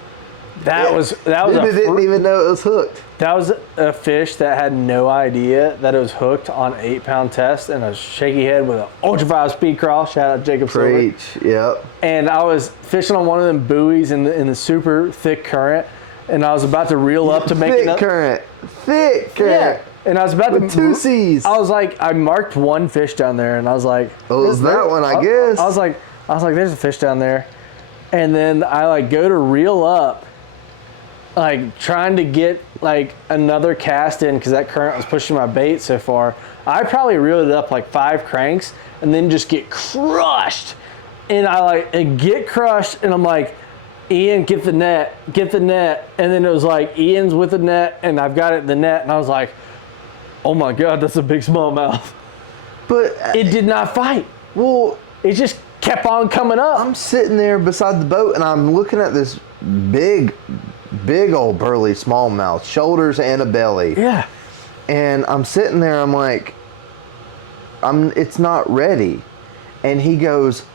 That was didn't even know it was hooked. That was a fish that had no idea that it was hooked on 8-pound test and a shaky head with an ultra 5 speed crawl. Shout out Jacob Silver. Preach, yep. And I was fishing on one of them buoys in the super thick current, and I was about to reel up to make thick current. Yeah. And I was about with 2 C's. I was like, I marked one fish down there, and I was like, oh, it was that one, I guess. I was like, there's a fish down there. And then I like go to reel up, like trying to get like another cast in because that current was pushing my bait so far. I probably reeled it up like 5 cranks and then just get crushed. And I get crushed and I'm like, Ian, get the net. And then it was like, Ian's with the net and I've got it in the net. And I was like, oh my God, that's a big smallmouth. But it did not fight. Well, it just kept on coming up. I'm sitting there beside the boat and I'm looking at this big old burly smallmouth, shoulders and a belly. Yeah. And I'm sitting there, I'm like, it's not ready. And he goes,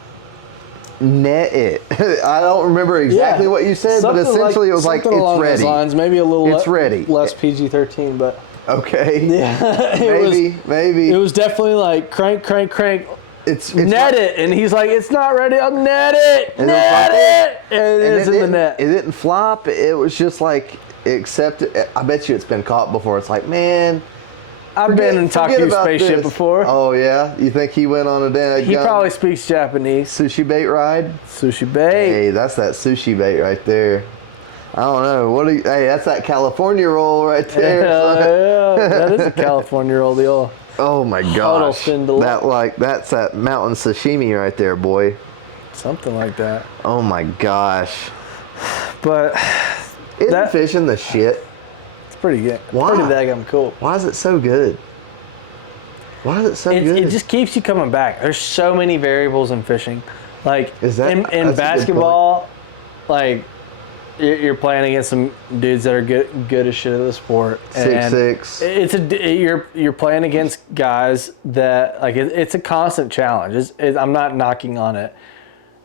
net it. I don't remember exactly what you said, but essentially it was like, it's ready. Lines, maybe a little ready. Less PG-13, but. Okay. Yeah. maybe. It was definitely like crank. It's net it, and he's like, it's not ready. I'll net it, and it's in the net. It didn't flop. It was just like, except I bet you it's been caught before. It's like, man, I've been in Taku's spaceship before. Oh yeah, you think he went on a day? He probably speaks Japanese. Sushi bait ride. Sushi bait. Hey, that's that sushi bait right there. I don't know. Hey, that's that California roll right there. Yeah, that is a California roll deal. Oh my gosh. HUDDLESTON That's that mountain sashimi right there, boy. Something like that. Oh my gosh. But Isn't fishing the shit? it's pretty good. Why? Pretty daggum cool. Why is it so good? Why is it so good? It just keeps you coming back. There's so many variables in fishing. Like Is that- in that's a good basketball, like you're playing against some dudes that are good as shit at the sport. 6'6". You're playing against guys that like it's a constant challenge. I'm not knocking on it.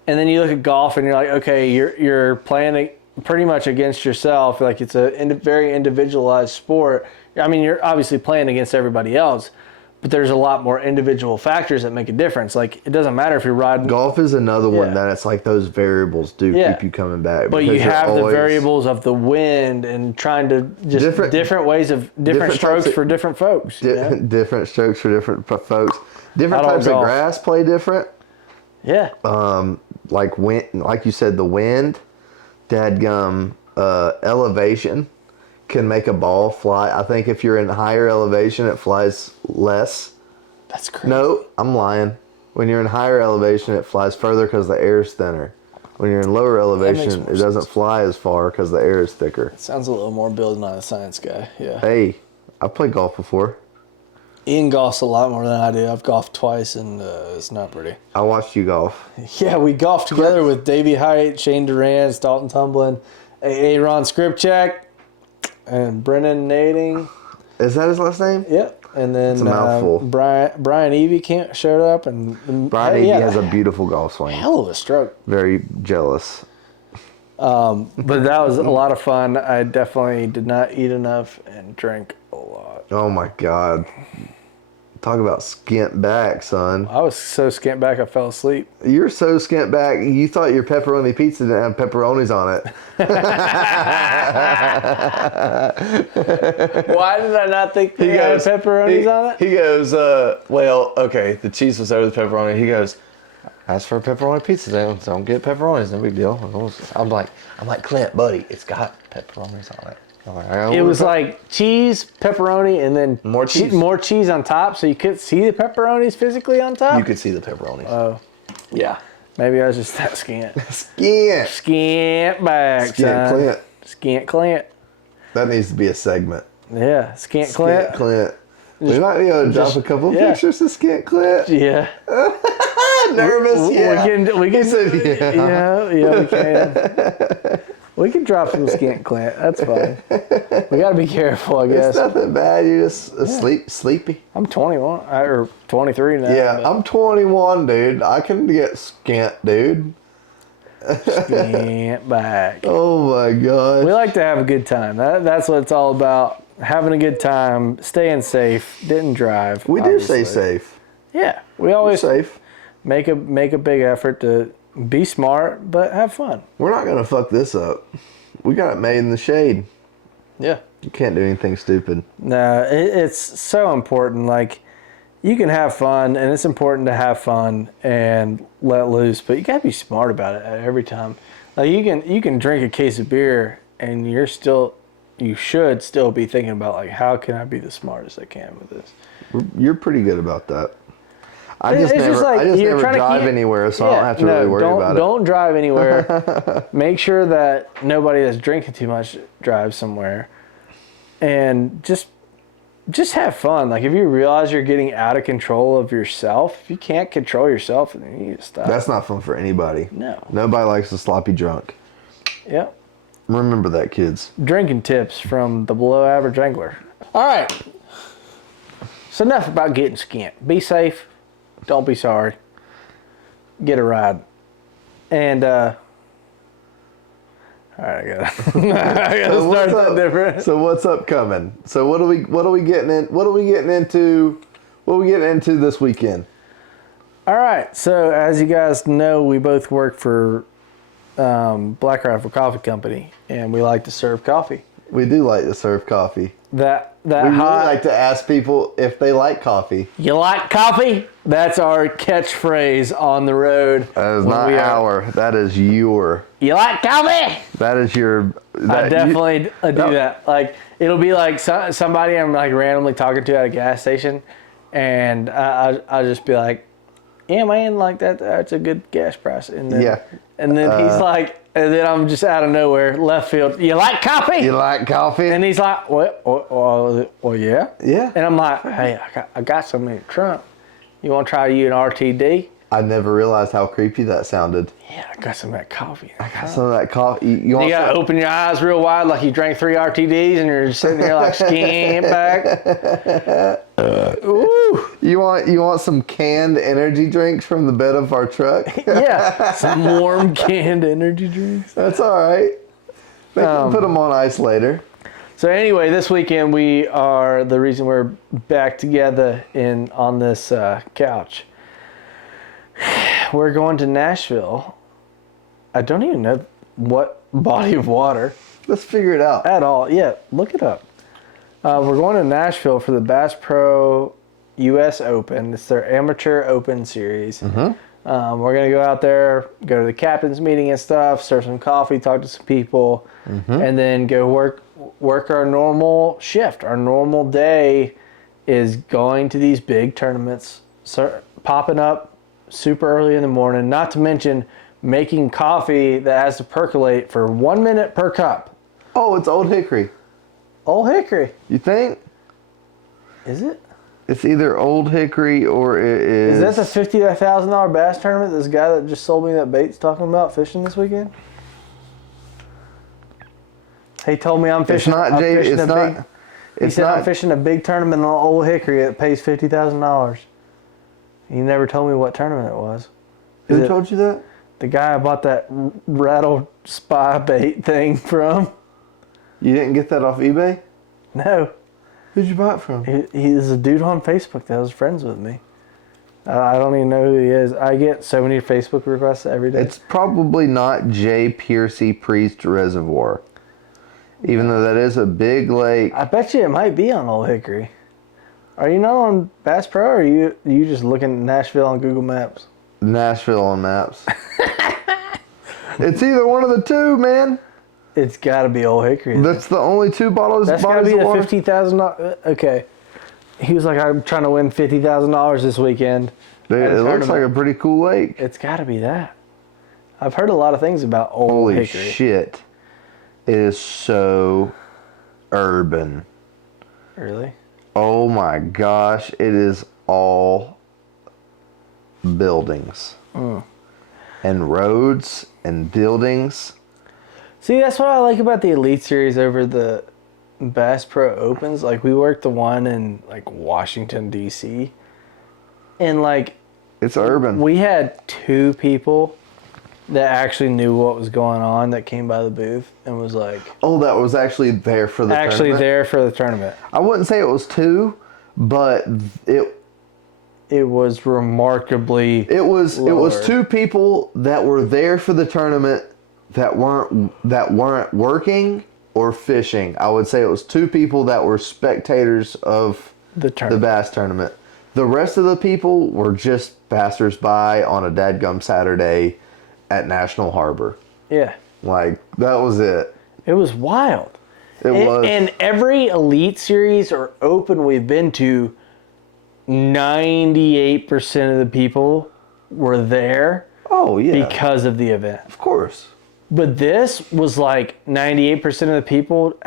And then you look at golf and you're like, okay, you're playing pretty much against yourself. Like it's a very individualized sport. I mean, you're obviously playing against everybody else, but there's a lot more individual factors that make a difference. Like it doesn't matter if you're riding. Golf is another one Yeah. that it's like those variables do keep you coming back. But you have the variables of the wind and trying to just different ways of different strokes for different folks. Different strokes for different folks. Different Not all types of golf. grass play different. Yeah. Like you said, the wind, dadgum, elevation can make a ball fly. I think if you're in higher elevation, it flies less. That's crazy. No, I'm lying. When you're in higher elevation, it flies further because the air is thinner. When you're in lower elevation, it doesn't fly as far because the air is thicker. It sounds a little more building on a science guy. Yeah. Hey, I've played golf before. Ian golfs a lot more than I do. I've golfed twice, and it's not pretty. I watched you golf. Yeah, we golfed together with Davey Height, Shane Durant, Dalton Tumblin, Aaron Skripchak, and Brennan Nading. Is that his last name? Yep. And then It's a mouthful. Brian Evie showed up, and Brian Evie has a beautiful golf swing. hell of a stroke. Very jealous. But that was a lot of fun. I definitely did not eat enough and drink a lot. Oh my God. Talk about skint back, son. I was so skint back I fell asleep. You're so skint back, you thought your pepperoni pizza didn't have pepperonis on it. Why did I not think they had pepperonis on it? He goes, well, okay, the cheese was over the pepperoni. He goes, ask for a pepperoni pizza. Don't get pepperonis, no big deal. I'm like, Clint, buddy, it's got pepperonis on it. It was like cheese, pepperoni, and then More cheese. more cheese on top, so you could see the pepperonis physically on top. You could see the pepperonis. Oh, Yeah. maybe I was just that scant. Skint. Scant back, Skint son. Clint. Scant Clint. That needs to be a segment. Yeah, Scant Clint. Skint Clint. We might be able to drop a couple pictures of Skint Clint. Yeah. Nervous, yeah. We can. said, yeah. Yeah, we can. We can drop some Skant Clint. That's fine. We got to be careful, I guess. It's nothing bad. You're just sleepy. I'm 21 or 23 now. Yeah, I'm 21, dude. I can get skint, dude. Scant back. Oh my gosh. We like to have a good time. That's what it's all about. Having a good time, staying safe. Didn't drive. We obviously. do stay safe. Yeah, we We're always safe. make a big effort to be smart, but have fun. We're not gonna fuck this up. We got it made in the shade. Yeah. You can't do anything stupid. No, it's so important. Like, you can have fun, and it's important to have fun and let loose, but you gotta be smart about it every time. Like, you can drink a case of beer, and you should still be thinking about, like, how can I be the smartest I can with this? You're pretty good about that. I just It's never like you're never trying to drive keep- anywhere, so I don't have to really worry about it. Don't drive anywhere. Make sure that nobody that's drinking too much drives somewhere, and just have fun. Like, if you realize you're getting out of control of yourself, if you can't control yourself, then you need to stop. That's not fun for anybody. No. Nobody likes a sloppy drunk. Yep. Remember that, kids. Drinking tips from the below average angler. All right. So enough about getting skint. Be safe. Don't be sorry. Get a ride. And all right, I gotta start that different. So what's upcoming? So what are we getting into this weekend? All right. So as you guys know, we both work for Black Rifle Coffee Company, and we like to serve coffee. We do like to serve coffee. That that We really hot. like to ask people if they like coffee. You like coffee? That's our catchphrase on the road. That is when not we are- our. That is your. You like coffee? That is your. I definitely do no. that. Like, it'll be like somebody I'm like randomly talking to at a gas station, and I'll just be like, "Yeah, man, like that's a good gas price." And then, Yeah. And then he's like, and then I'm just out of nowhere, left field. You like coffee? You like coffee? And he's like, well, yeah. Yeah. And I'm like, hey, I got some in the trunk. You want to try you an RTD? I never realized how creepy that sounded. Yeah, I got some of that coffee. I got some of that coffee. You want You gotta some? open your eyes real wide like you drank 3 RTDs and you're just sitting there like skin back. Ooh. You want some canned energy drinks from the bed of our truck? Yeah, some warm canned energy drinks. That's all right. They can put them on ice later. So anyway, this weekend the reason we're back together on this couch. We're going to Nashville. I don't even know what body of water Let's figure it out. at all. Yeah, look it up. We're going to Nashville for the Bass Pro US Open. It's their amateur open series. We're going to go out there, go to the captain's meeting and stuff, serve some coffee, talk to some people, and then go work our normal shift. Our normal day is going to these big tournaments, popping up super early in the morning, not to mention making coffee that has to percolate for 1 minute per cup. Oh, it's Old Hickory. Old Hickory. You think? Is it? It's either Old Hickory or it is... Is that the $50,000 bass tournament this guy that just sold me that bait's talking about fishing this weekend? He told me I'm fishing. It's not, I'm Jay. fishing It's a not. big, he It's said I'm not. fishing a big tournament on Old Hickory that pays $50,000. He never told me what tournament it was. Is Who it told you that? the guy I bought that rattle spy bait thing from? You didn't get that off eBay? No. Who'd you buy it from? He's a dude on Facebook that was friends with me. I don't even know who he is. I get so many Facebook requests every day. It's probably not J. Piercy Priest Reservoir. Even though that is a big lake. I bet you it might be on Old Hickory. Are you not on Bass Pro, or are you just looking at Nashville on Google Maps? Nashville on maps. It's either one of the two, man. It's got to be Old Hickory. That's the only two bottles. That's got to bodies be of the water. $50,000. Okay. He was like, I'm trying to win $50,000 this weekend. Dude, at a it looks like tournament. a pretty cool lake. It's got to be that. I've heard a lot of things about Old Holy Hickory. shit. It is so urban. Really? Oh my gosh. It is all buildings. And roads and buildings. See, that's what I like about the Elite Series over the Bass Pro Opens. Like, we worked the one in, like, Washington, D.C. And, like, It's urban. we had 2 people that actually knew what was going on that came by the booth and was, like, Oh, that was actually there for the tournament? there for the tournament. I wouldn't say it was 2, but It was remarkably... it was Lower. 2 people that were there for the tournament that weren't working or fishing. I would say it was 2 people that were spectators of The the tournament. bass tournament. The rest of the people were just passersby on a dadgum Saturday at National Harbor. Yeah. Like, that was it. It was wild. It was. And every Elite Series or Open we've been to, 98% of the people were there Oh, yeah. because of the event. of course. But this was like 98% of the people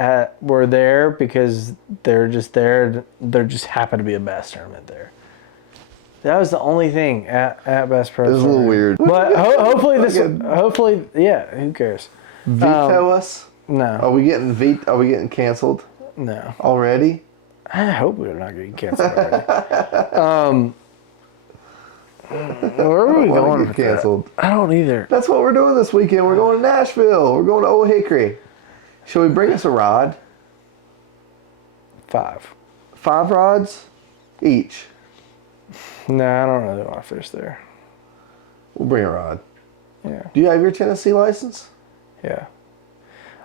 were there because they're just there. There just happened to be a bass tournament there. That was the only thing at Bass Pro. It was a little weird. But hopefully Fucking hopefully, yeah, who cares? Veto us? No, Are we getting canceled no. already? I hope we're not getting canceled already. Where are we Wanna going get with that? canceled. I don't either. That's what we're doing this weekend. We're going to Nashville. We're going to Old Hickory. Shall we bring us a rod? 5. 5 rods each. No, I don't really want to fish there. We'll bring a rod. Yeah. Do you have your Tennessee license? Yeah.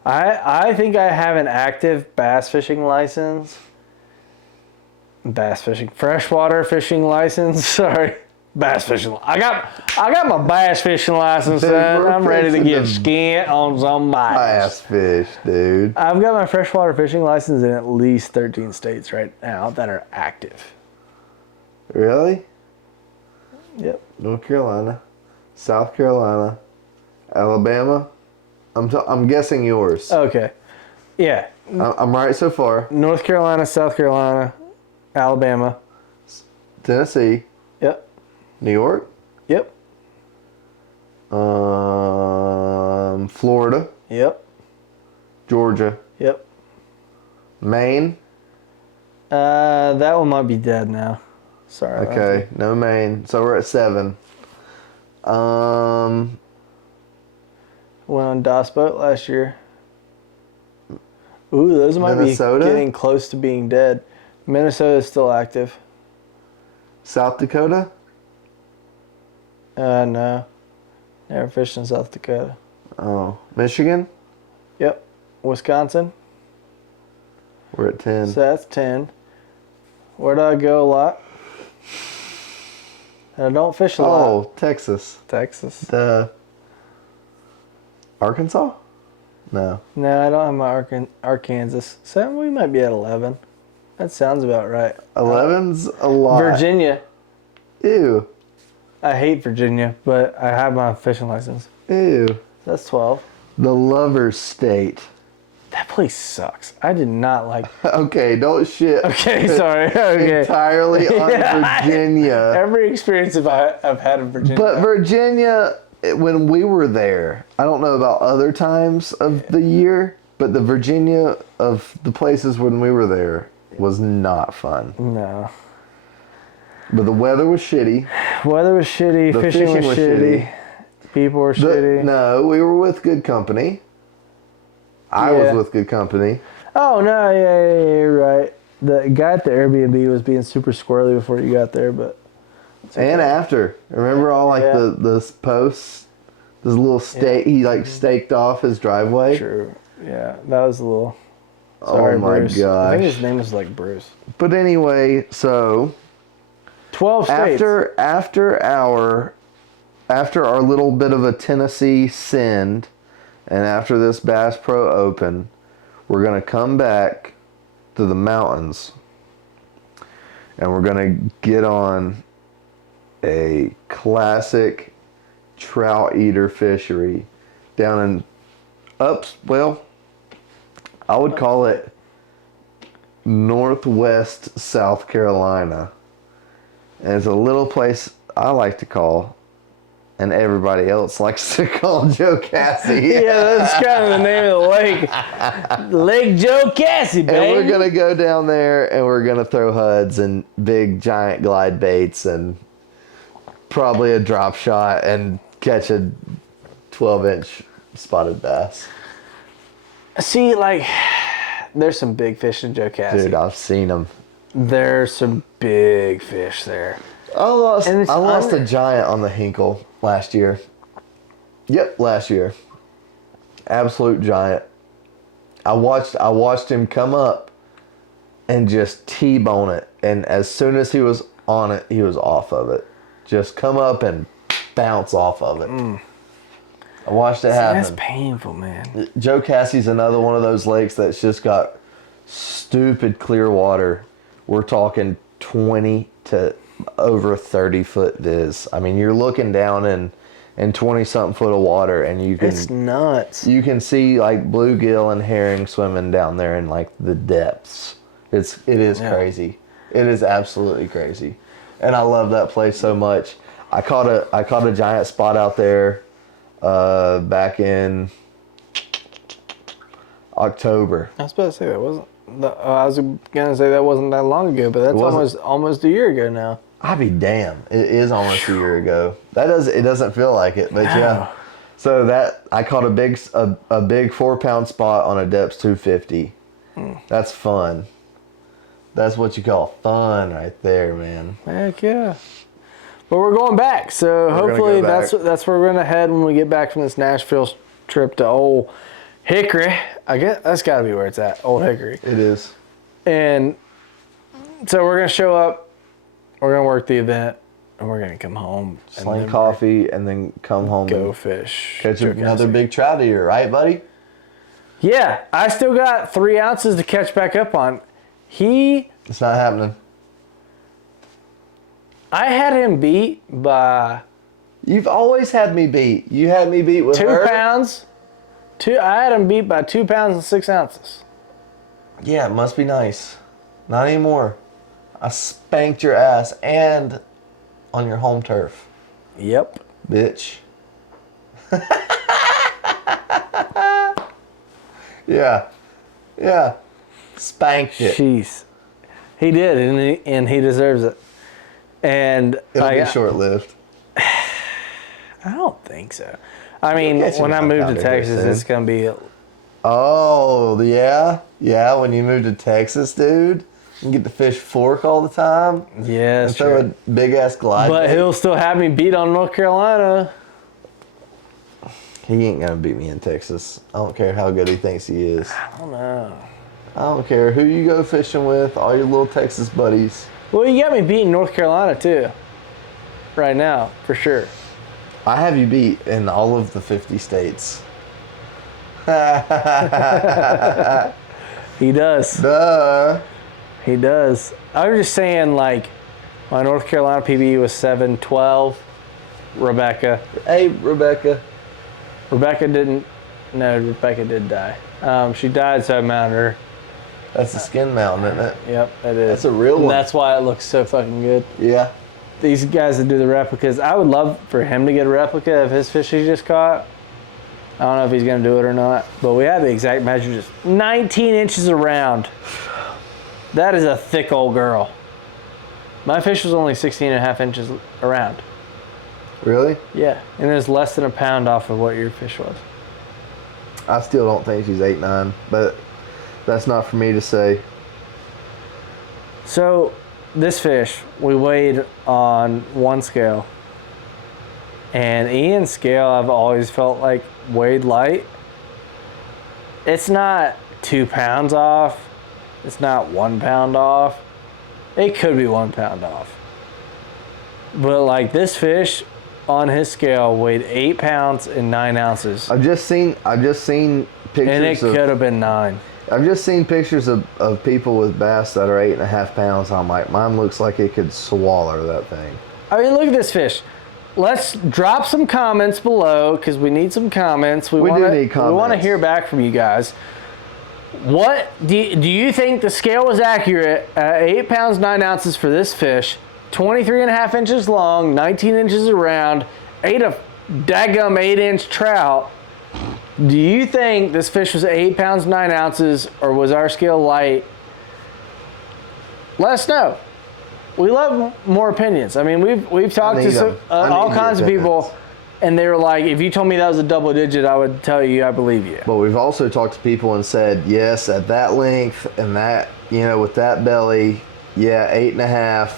I think I have an active bass fishing license Bass fishing. Freshwater fishing license. Sorry. Bass fishing. I got my bass fishing license, Dude, son. we're I'm ready to fixing get to skint on some Bass fish, dude. I've got my freshwater fishing license in at least 13 states right now that are active. Really? Yep. North Carolina, South Carolina, Alabama. I'm guessing yours. Okay. Yeah. I'm right so far. North Carolina, South Carolina, Alabama. Tennessee, Yep. New York, Yep. Florida, Yep. Georgia, Yep. Maine. That one might be dead now. Sorry. Okay, no Maine. So we're at 7. Went on DOS boat last year. Ooh, those might Minnesota? be getting close to being dead. Minnesota is still active. South Dakota. No. Never fished in South Dakota. Oh, Michigan. Yep. Wisconsin. We're at 10. So that's 10. Where do I go a lot? And I don't fish a lot. Oh, Texas. Texas. Arkansas? No. No, I don't have my Arkansas. So we might be at 11. That sounds about right. 11's a lot. Virginia. Ew. I hate Virginia, but I have my fishing license. Ew. That's 12. The lover's state. That place sucks. I did not like. Okay, don't shit. Okay, sorry. Okay. Entirely on Virginia. Every experience I've had in Virginia. But Virginia, when we were there, I don't know about other times of the year, but the Virginia of the places when we were there was not fun. No. But the weather was shitty. Weather was shitty. The Fishing was shitty. People were shitty. No, we were with good company. I was with good company. Oh, no. Yeah, you're right. The guy at the Airbnb was being super squirrely before you got there, but. And after. Remember all like the posts? This little stake, he like staked off his driveway. True. Yeah, that was a little. Sorry, Oh my Bruce. gosh. I think his name was like Bruce. But anyway, so 12 states. after our little bit of a Tennessee send, and after this Bass Pro Open, we're gonna come back to the mountains, and we're gonna get on a classic trout eater fishery down I would call it Northwest South Carolina. And it's a little place I like to call, and everybody else likes to call, Joe Cassie. Yeah, that's kind of the name of the lake. Lake Joe Cassie, baby. And we're going to go down there, and we're going to throw HUDs and big giant glide baits and probably a drop shot and catch a 12-inch spotted bass. See, like, there's some big fish in Joe Cassie. Dude, I've seen them. There's some big fish there. I lost under- a giant on the Hinkle last year. Yep, last year. Absolute giant. I watched him come up and just T-bone it, and as soon as he was on it, he was off of it. Just come up and bounce off of it. I watched it happen. That's painful, man. Joe Cassie's another one of those lakes that's just got stupid clear water. We're talking 20 to over 30 foot viz. I mean, you're looking down in 20 something foot of water, and It's nuts. you can see like bluegill and herring swimming down there in like the depths. It is crazy. It is absolutely crazy, and I love that place so much. I caught a giant spot out there back in October. I was about to say that wasn't. I was gonna say that wasn't that long ago, but that's almost a year ago now. I'd be damned. It is almost a year ago. It doesn't feel like it, but yeah. So that I caught a big 4-pound spot on a depths 250. That's fun. That's what you call fun right there, man. Heck yeah. But we're going back, so hopefully that's where we're gonna head when we get back from this Nashville trip to Old Hickory. I guess that's got to be where it's at, Old Hickory. It is. And So we're gonna show up. We're gonna work the event, and we're gonna come home. Sling coffee and then come home. Go and fish. catch another big trout eater, right, buddy? Yeah, I still got 3 ounces to catch back up on. It's not happening. I had him beat by You've always had me beat. You had me beat with 2 her. pounds. I had him beat by 2 pounds and 6 ounces. Yeah, it must be nice. Not anymore. I spanked your ass and on your home turf, Yep. bitch. Yeah. Spanked it. Jeez. He did, and he deserves it. And It'll be short-lived. I don't think so. I mean, catch when him I out move down to there Texas, soon. it's gonna be. Oh, yeah? Yeah, when you move to Texas, dude, you get to fish fork all the time. Yeah, And it's throw true. a big-ass glide But bait. he'll still have me beat on North Carolina. He ain't gonna beat me in Texas. I don't care how good he thinks he is. I don't know. I don't care who you go fishing with, all your little Texas buddies. Well, you got me beating North Carolina too. Right now, for sure. I have you beat in all of the 50 states. He does. Duh. He does. I was just saying, like, my North Carolina PB was 712. Rebecca. Hey, Rebecca. Rebecca didn't. No, Rebecca did die. She died, so I mounted her. That's a skin mountain, isn't it? Yep, it is. That's a real And one. that's why it looks so fucking good. Yeah. These guys that do the replicas, I would love for him to get a replica of his fish he just caught. I don't know if he's going to do it or not, but we have the exact measure, just 19 inches around. That is a thick old girl. My fish was only 16 and a half inches around. Really? Yeah, and it was less than a pound off of what your fish was. I still don't think she's 8'9", but that's not for me to say. So, this fish, we weighed on one scale. And Ian's scale, I've always felt like weighed light. It's not 2 pounds off. It's not 1 pound off. It could be 1 pound off. But like this fish on his scale weighed 8 pounds and 9 ounces. I've just seen pictures And it could have been 9. I've just seen pictures of people with bass that are 8.5 pounds. I'm like, mine looks like it could swallow that thing. I mean, look at this fish. Let's drop some comments below because we need some comments. We do wanna, need comments. We want to hear back from you guys. What do you think the scale was accurate at 8 pounds 9 ounces for this fish? 23 and a half inches long, 19 inches around, ate a daggum 8-inch trout. Do you think this fish was 8 pounds 9 ounces, or was our scale light? Let us know. We love more opinions. I mean, we've talked need to some, them. I all need kinds the of people, opinions. and they were like, if you told me that was a double digit, I would tell you I believe you. But we've also talked to people and said, yes, at that length and that, with that belly, yeah, 8.5,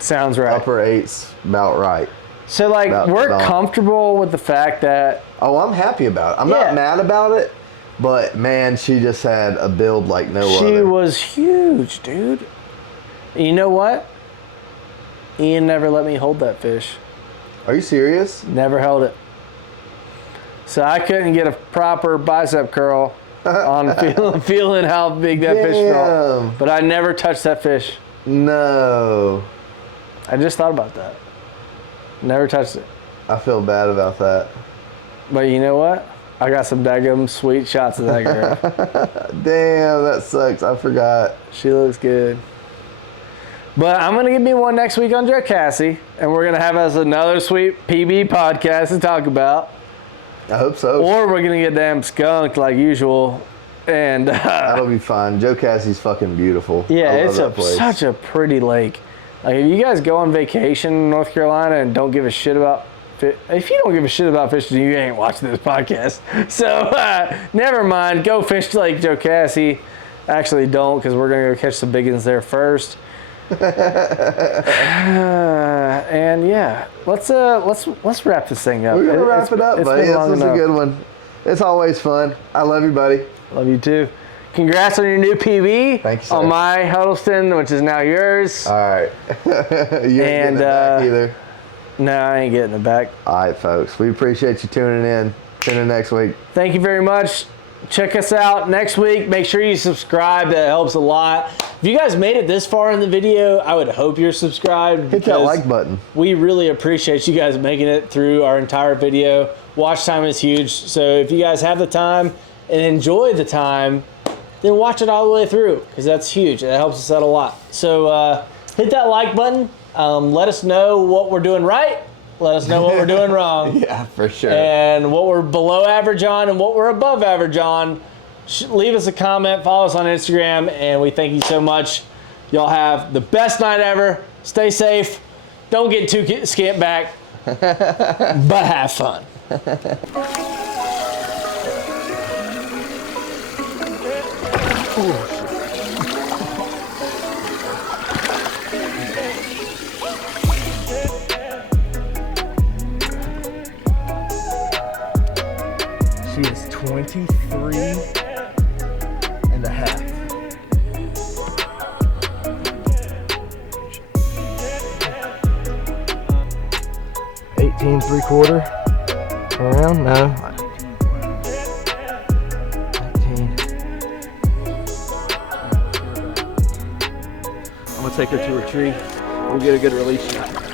Sounds right. upper 8's about right. So, like, About- we're about- comfortable with the fact that Oh, I'm happy about it. I'm Yeah. not mad about it, but man, she just had a build like no she other. was huge, dude. And you know what? Ian never let me hold that fish. Are you serious? Never held it. So I couldn't get a proper bicep curl on feeling how big that fish felt. Damn. But I never touched that fish. No. I just thought about that. Never touched it. I feel bad about that. But you know what? I got some daggum sweet shots of that girl. Damn, that sucks. I forgot. She looks good. But I'm going to give me one next week on Joe Cassie. And we're going to have us another sweet PB podcast to talk about. I hope so. Or we're going to get damn skunked like usual. And That'll be fine. Joe Cassie's fucking beautiful. yeah, I love it's that place. such a pretty lake. Like, if you guys go on vacation in North Carolina and don't give a shit about if you don't give a shit about fishing, you ain't watching this podcast. So, never mind. Go fish Lake Joe Cassie. Actually, don't, because we're going to go catch some big ones there first. And yeah, let's wrap this thing up. We're gonna wrap it up, it's buddy. been This long was a enough. good one. It's always fun. I love you, buddy. Love you too. congrats on your new PB. Thank you, sir. On my Huddleston, which is now yours. All right. You ain't getting it back either. No, I ain't getting it back. All right, folks. We appreciate you tuning in. Tune in next week. Thank you very much. Check us out next week. Make sure you subscribe. That helps a lot. If you guys made it this far in the video, I would hope you're subscribed. Hit that like button. We really appreciate you guys making it through our entire video. Watch time is huge. So if you guys have the time and enjoy the time, then watch it all the way through, because that's huge. That helps us out a lot. So hit that like button. Let us know what we're doing right. Let us know what we're doing wrong. Yeah, for sure. And what we're below average on and what we're above average on. Leave us a comment. Follow us on Instagram. And we thank you so much. Y'all have the best night ever. Stay safe. Don't get too skint back. But have fun. She is 23 and a half. 18 3/4 around? No. 19. I'm gonna take her to her tree. We'll get a good release shot.